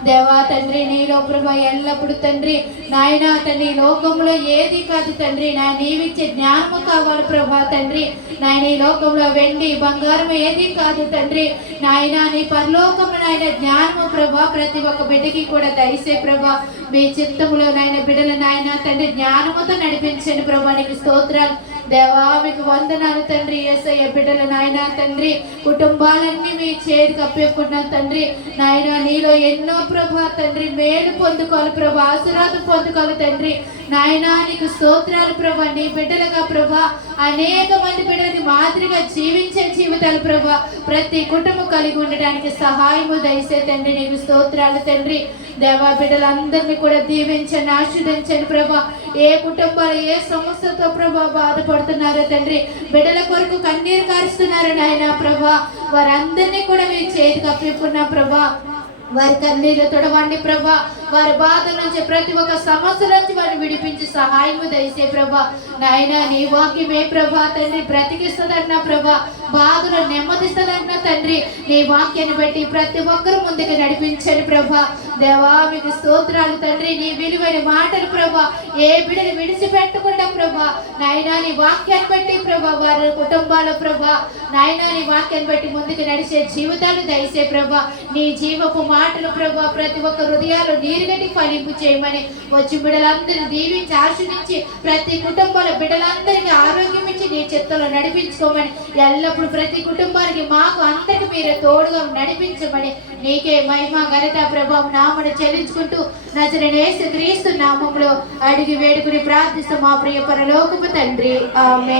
దేవా తండ్రి నీలో ప్రభా ఎల్లప్పుడు తండ్రి నాయన తండ్రి లోకంలో ఏది కాదు తండ్రి నా నీవిచ్చే జ్ఞానము కావాలి ప్రభా తండ్రి. నాయన ఈ లోకంలో వెండి బంగారం ఏది కాదు తండ్రి. నాయన నీ పరలోకము నాయన జ్ఞానము ప్రభా ప్రతి ఒక్క బిడ్డకి కూడా దయచే ప్రభా. మీ చిత్తములో నాయన బిడ్డల నాయన తండ్రి జ్ఞానముతో నడిపించండి ప్రభా. నీకు స్తోత్రాలు దేవా మీకు వందనాలు తండ్రి. యేసయ్య బిడ్డల నాయన తండ్రి కుటుంబాలన్నీ మీ చేతికి అప్పచెప్పుకున్నాం తండ్రి. నాయన నీలో ఎన్నో ప్రభా తండ్రి మేలు పొందుకోవాలి ప్రభా, ఆశీర్వాదం పొందుకోవాలి తండ్రి. నాయన నీకు స్తోత్రాలు ప్రభా. నీ బిడ్డలుగా ప్రభా అనేక మంది బిడ్డలకి మాదిరిగా జీవించే జీవితాలు ప్రభా ప్రతి కుటుంబం కలిగి ఉండడానికి సహాయము దయచే తండ్రి. నీకు స్తోత్రాలు తండ్రి. దేవా బిడ్డలందరినీ కూడా దీవించండి, ఆశీర్వదించండి ప్రభా. ఏ కుటుంబాలు ఏ సమస్యతో ప్రభా బాధపడుతున్నారో తండ్రి, బిడ్డల కొరకు కన్నీరు కారుస్తున్నారు నాయన ప్రభా, వారందరినీ కూడా మీ చేతికి అప్పచెప్పుకున్నా ప్రభా. వారి కన్నీళ్ళు తొడవండి ప్రభా. వారి బాధల నుంచి ప్రతి ఒక్క సమస్య నుంచి వారిని విడిపించి సహాయము దయచే ప్రభా. నాయన నీ వాక్యమే ప్రభా తండ్రి బ్రతికిస్తుందన్న ప్రభా, బాధలు నెమ్మదిస్తుందన్న తండ్రి. నీ వాక్యాన్ని బట్టి ప్రతి ఒక్కరు ముందుకు నడిపించండి ప్రభా. దేవా మీకు స్తోత్రాలు తండ్రి. నీ విలువైన మాటలు ప్రభా ఏ బిడ్డని విడిచిపెట్టకుండా ప్రభా నాయన నీ వాక్యాన్ని బట్టి ప్రభా వారి కుటుంబాల ప్రభా నాయన నీ వాక్యాన్ని బట్టి ముందుకు నడిచే జీవితాలు దయచే ప్రభా. నీ జీవపు మాటలు ప్రభా ప్రతి ఒక్క హృదయాలు నీరుగట్టి ఫలింపు చేయమని వచ్చి బిడ్డలందరినీ దీవించి ఆశీర్వదించి ప్రతి కుటుంబాల బిడ్డలందరికీ ఆరోగ్యం ఇచ్చి నీ చిత్తంలో నడిపించుకోమని ఎల్లప్పుడు ప్రతి కుటుంబానికి మాకు అందరికి మీరే తోడుగా నడిపించమని నీకే మహిమ ఘనత ప్రభావం నామను చెల్లించుకుంటూ నజరేయుడైన యేసు క్రీస్తు నామములో అడిగి వేడుకుని ప్రార్థిస్తాం మా ప్రియ పరలోకపు తండ్రి. ఆమేన్.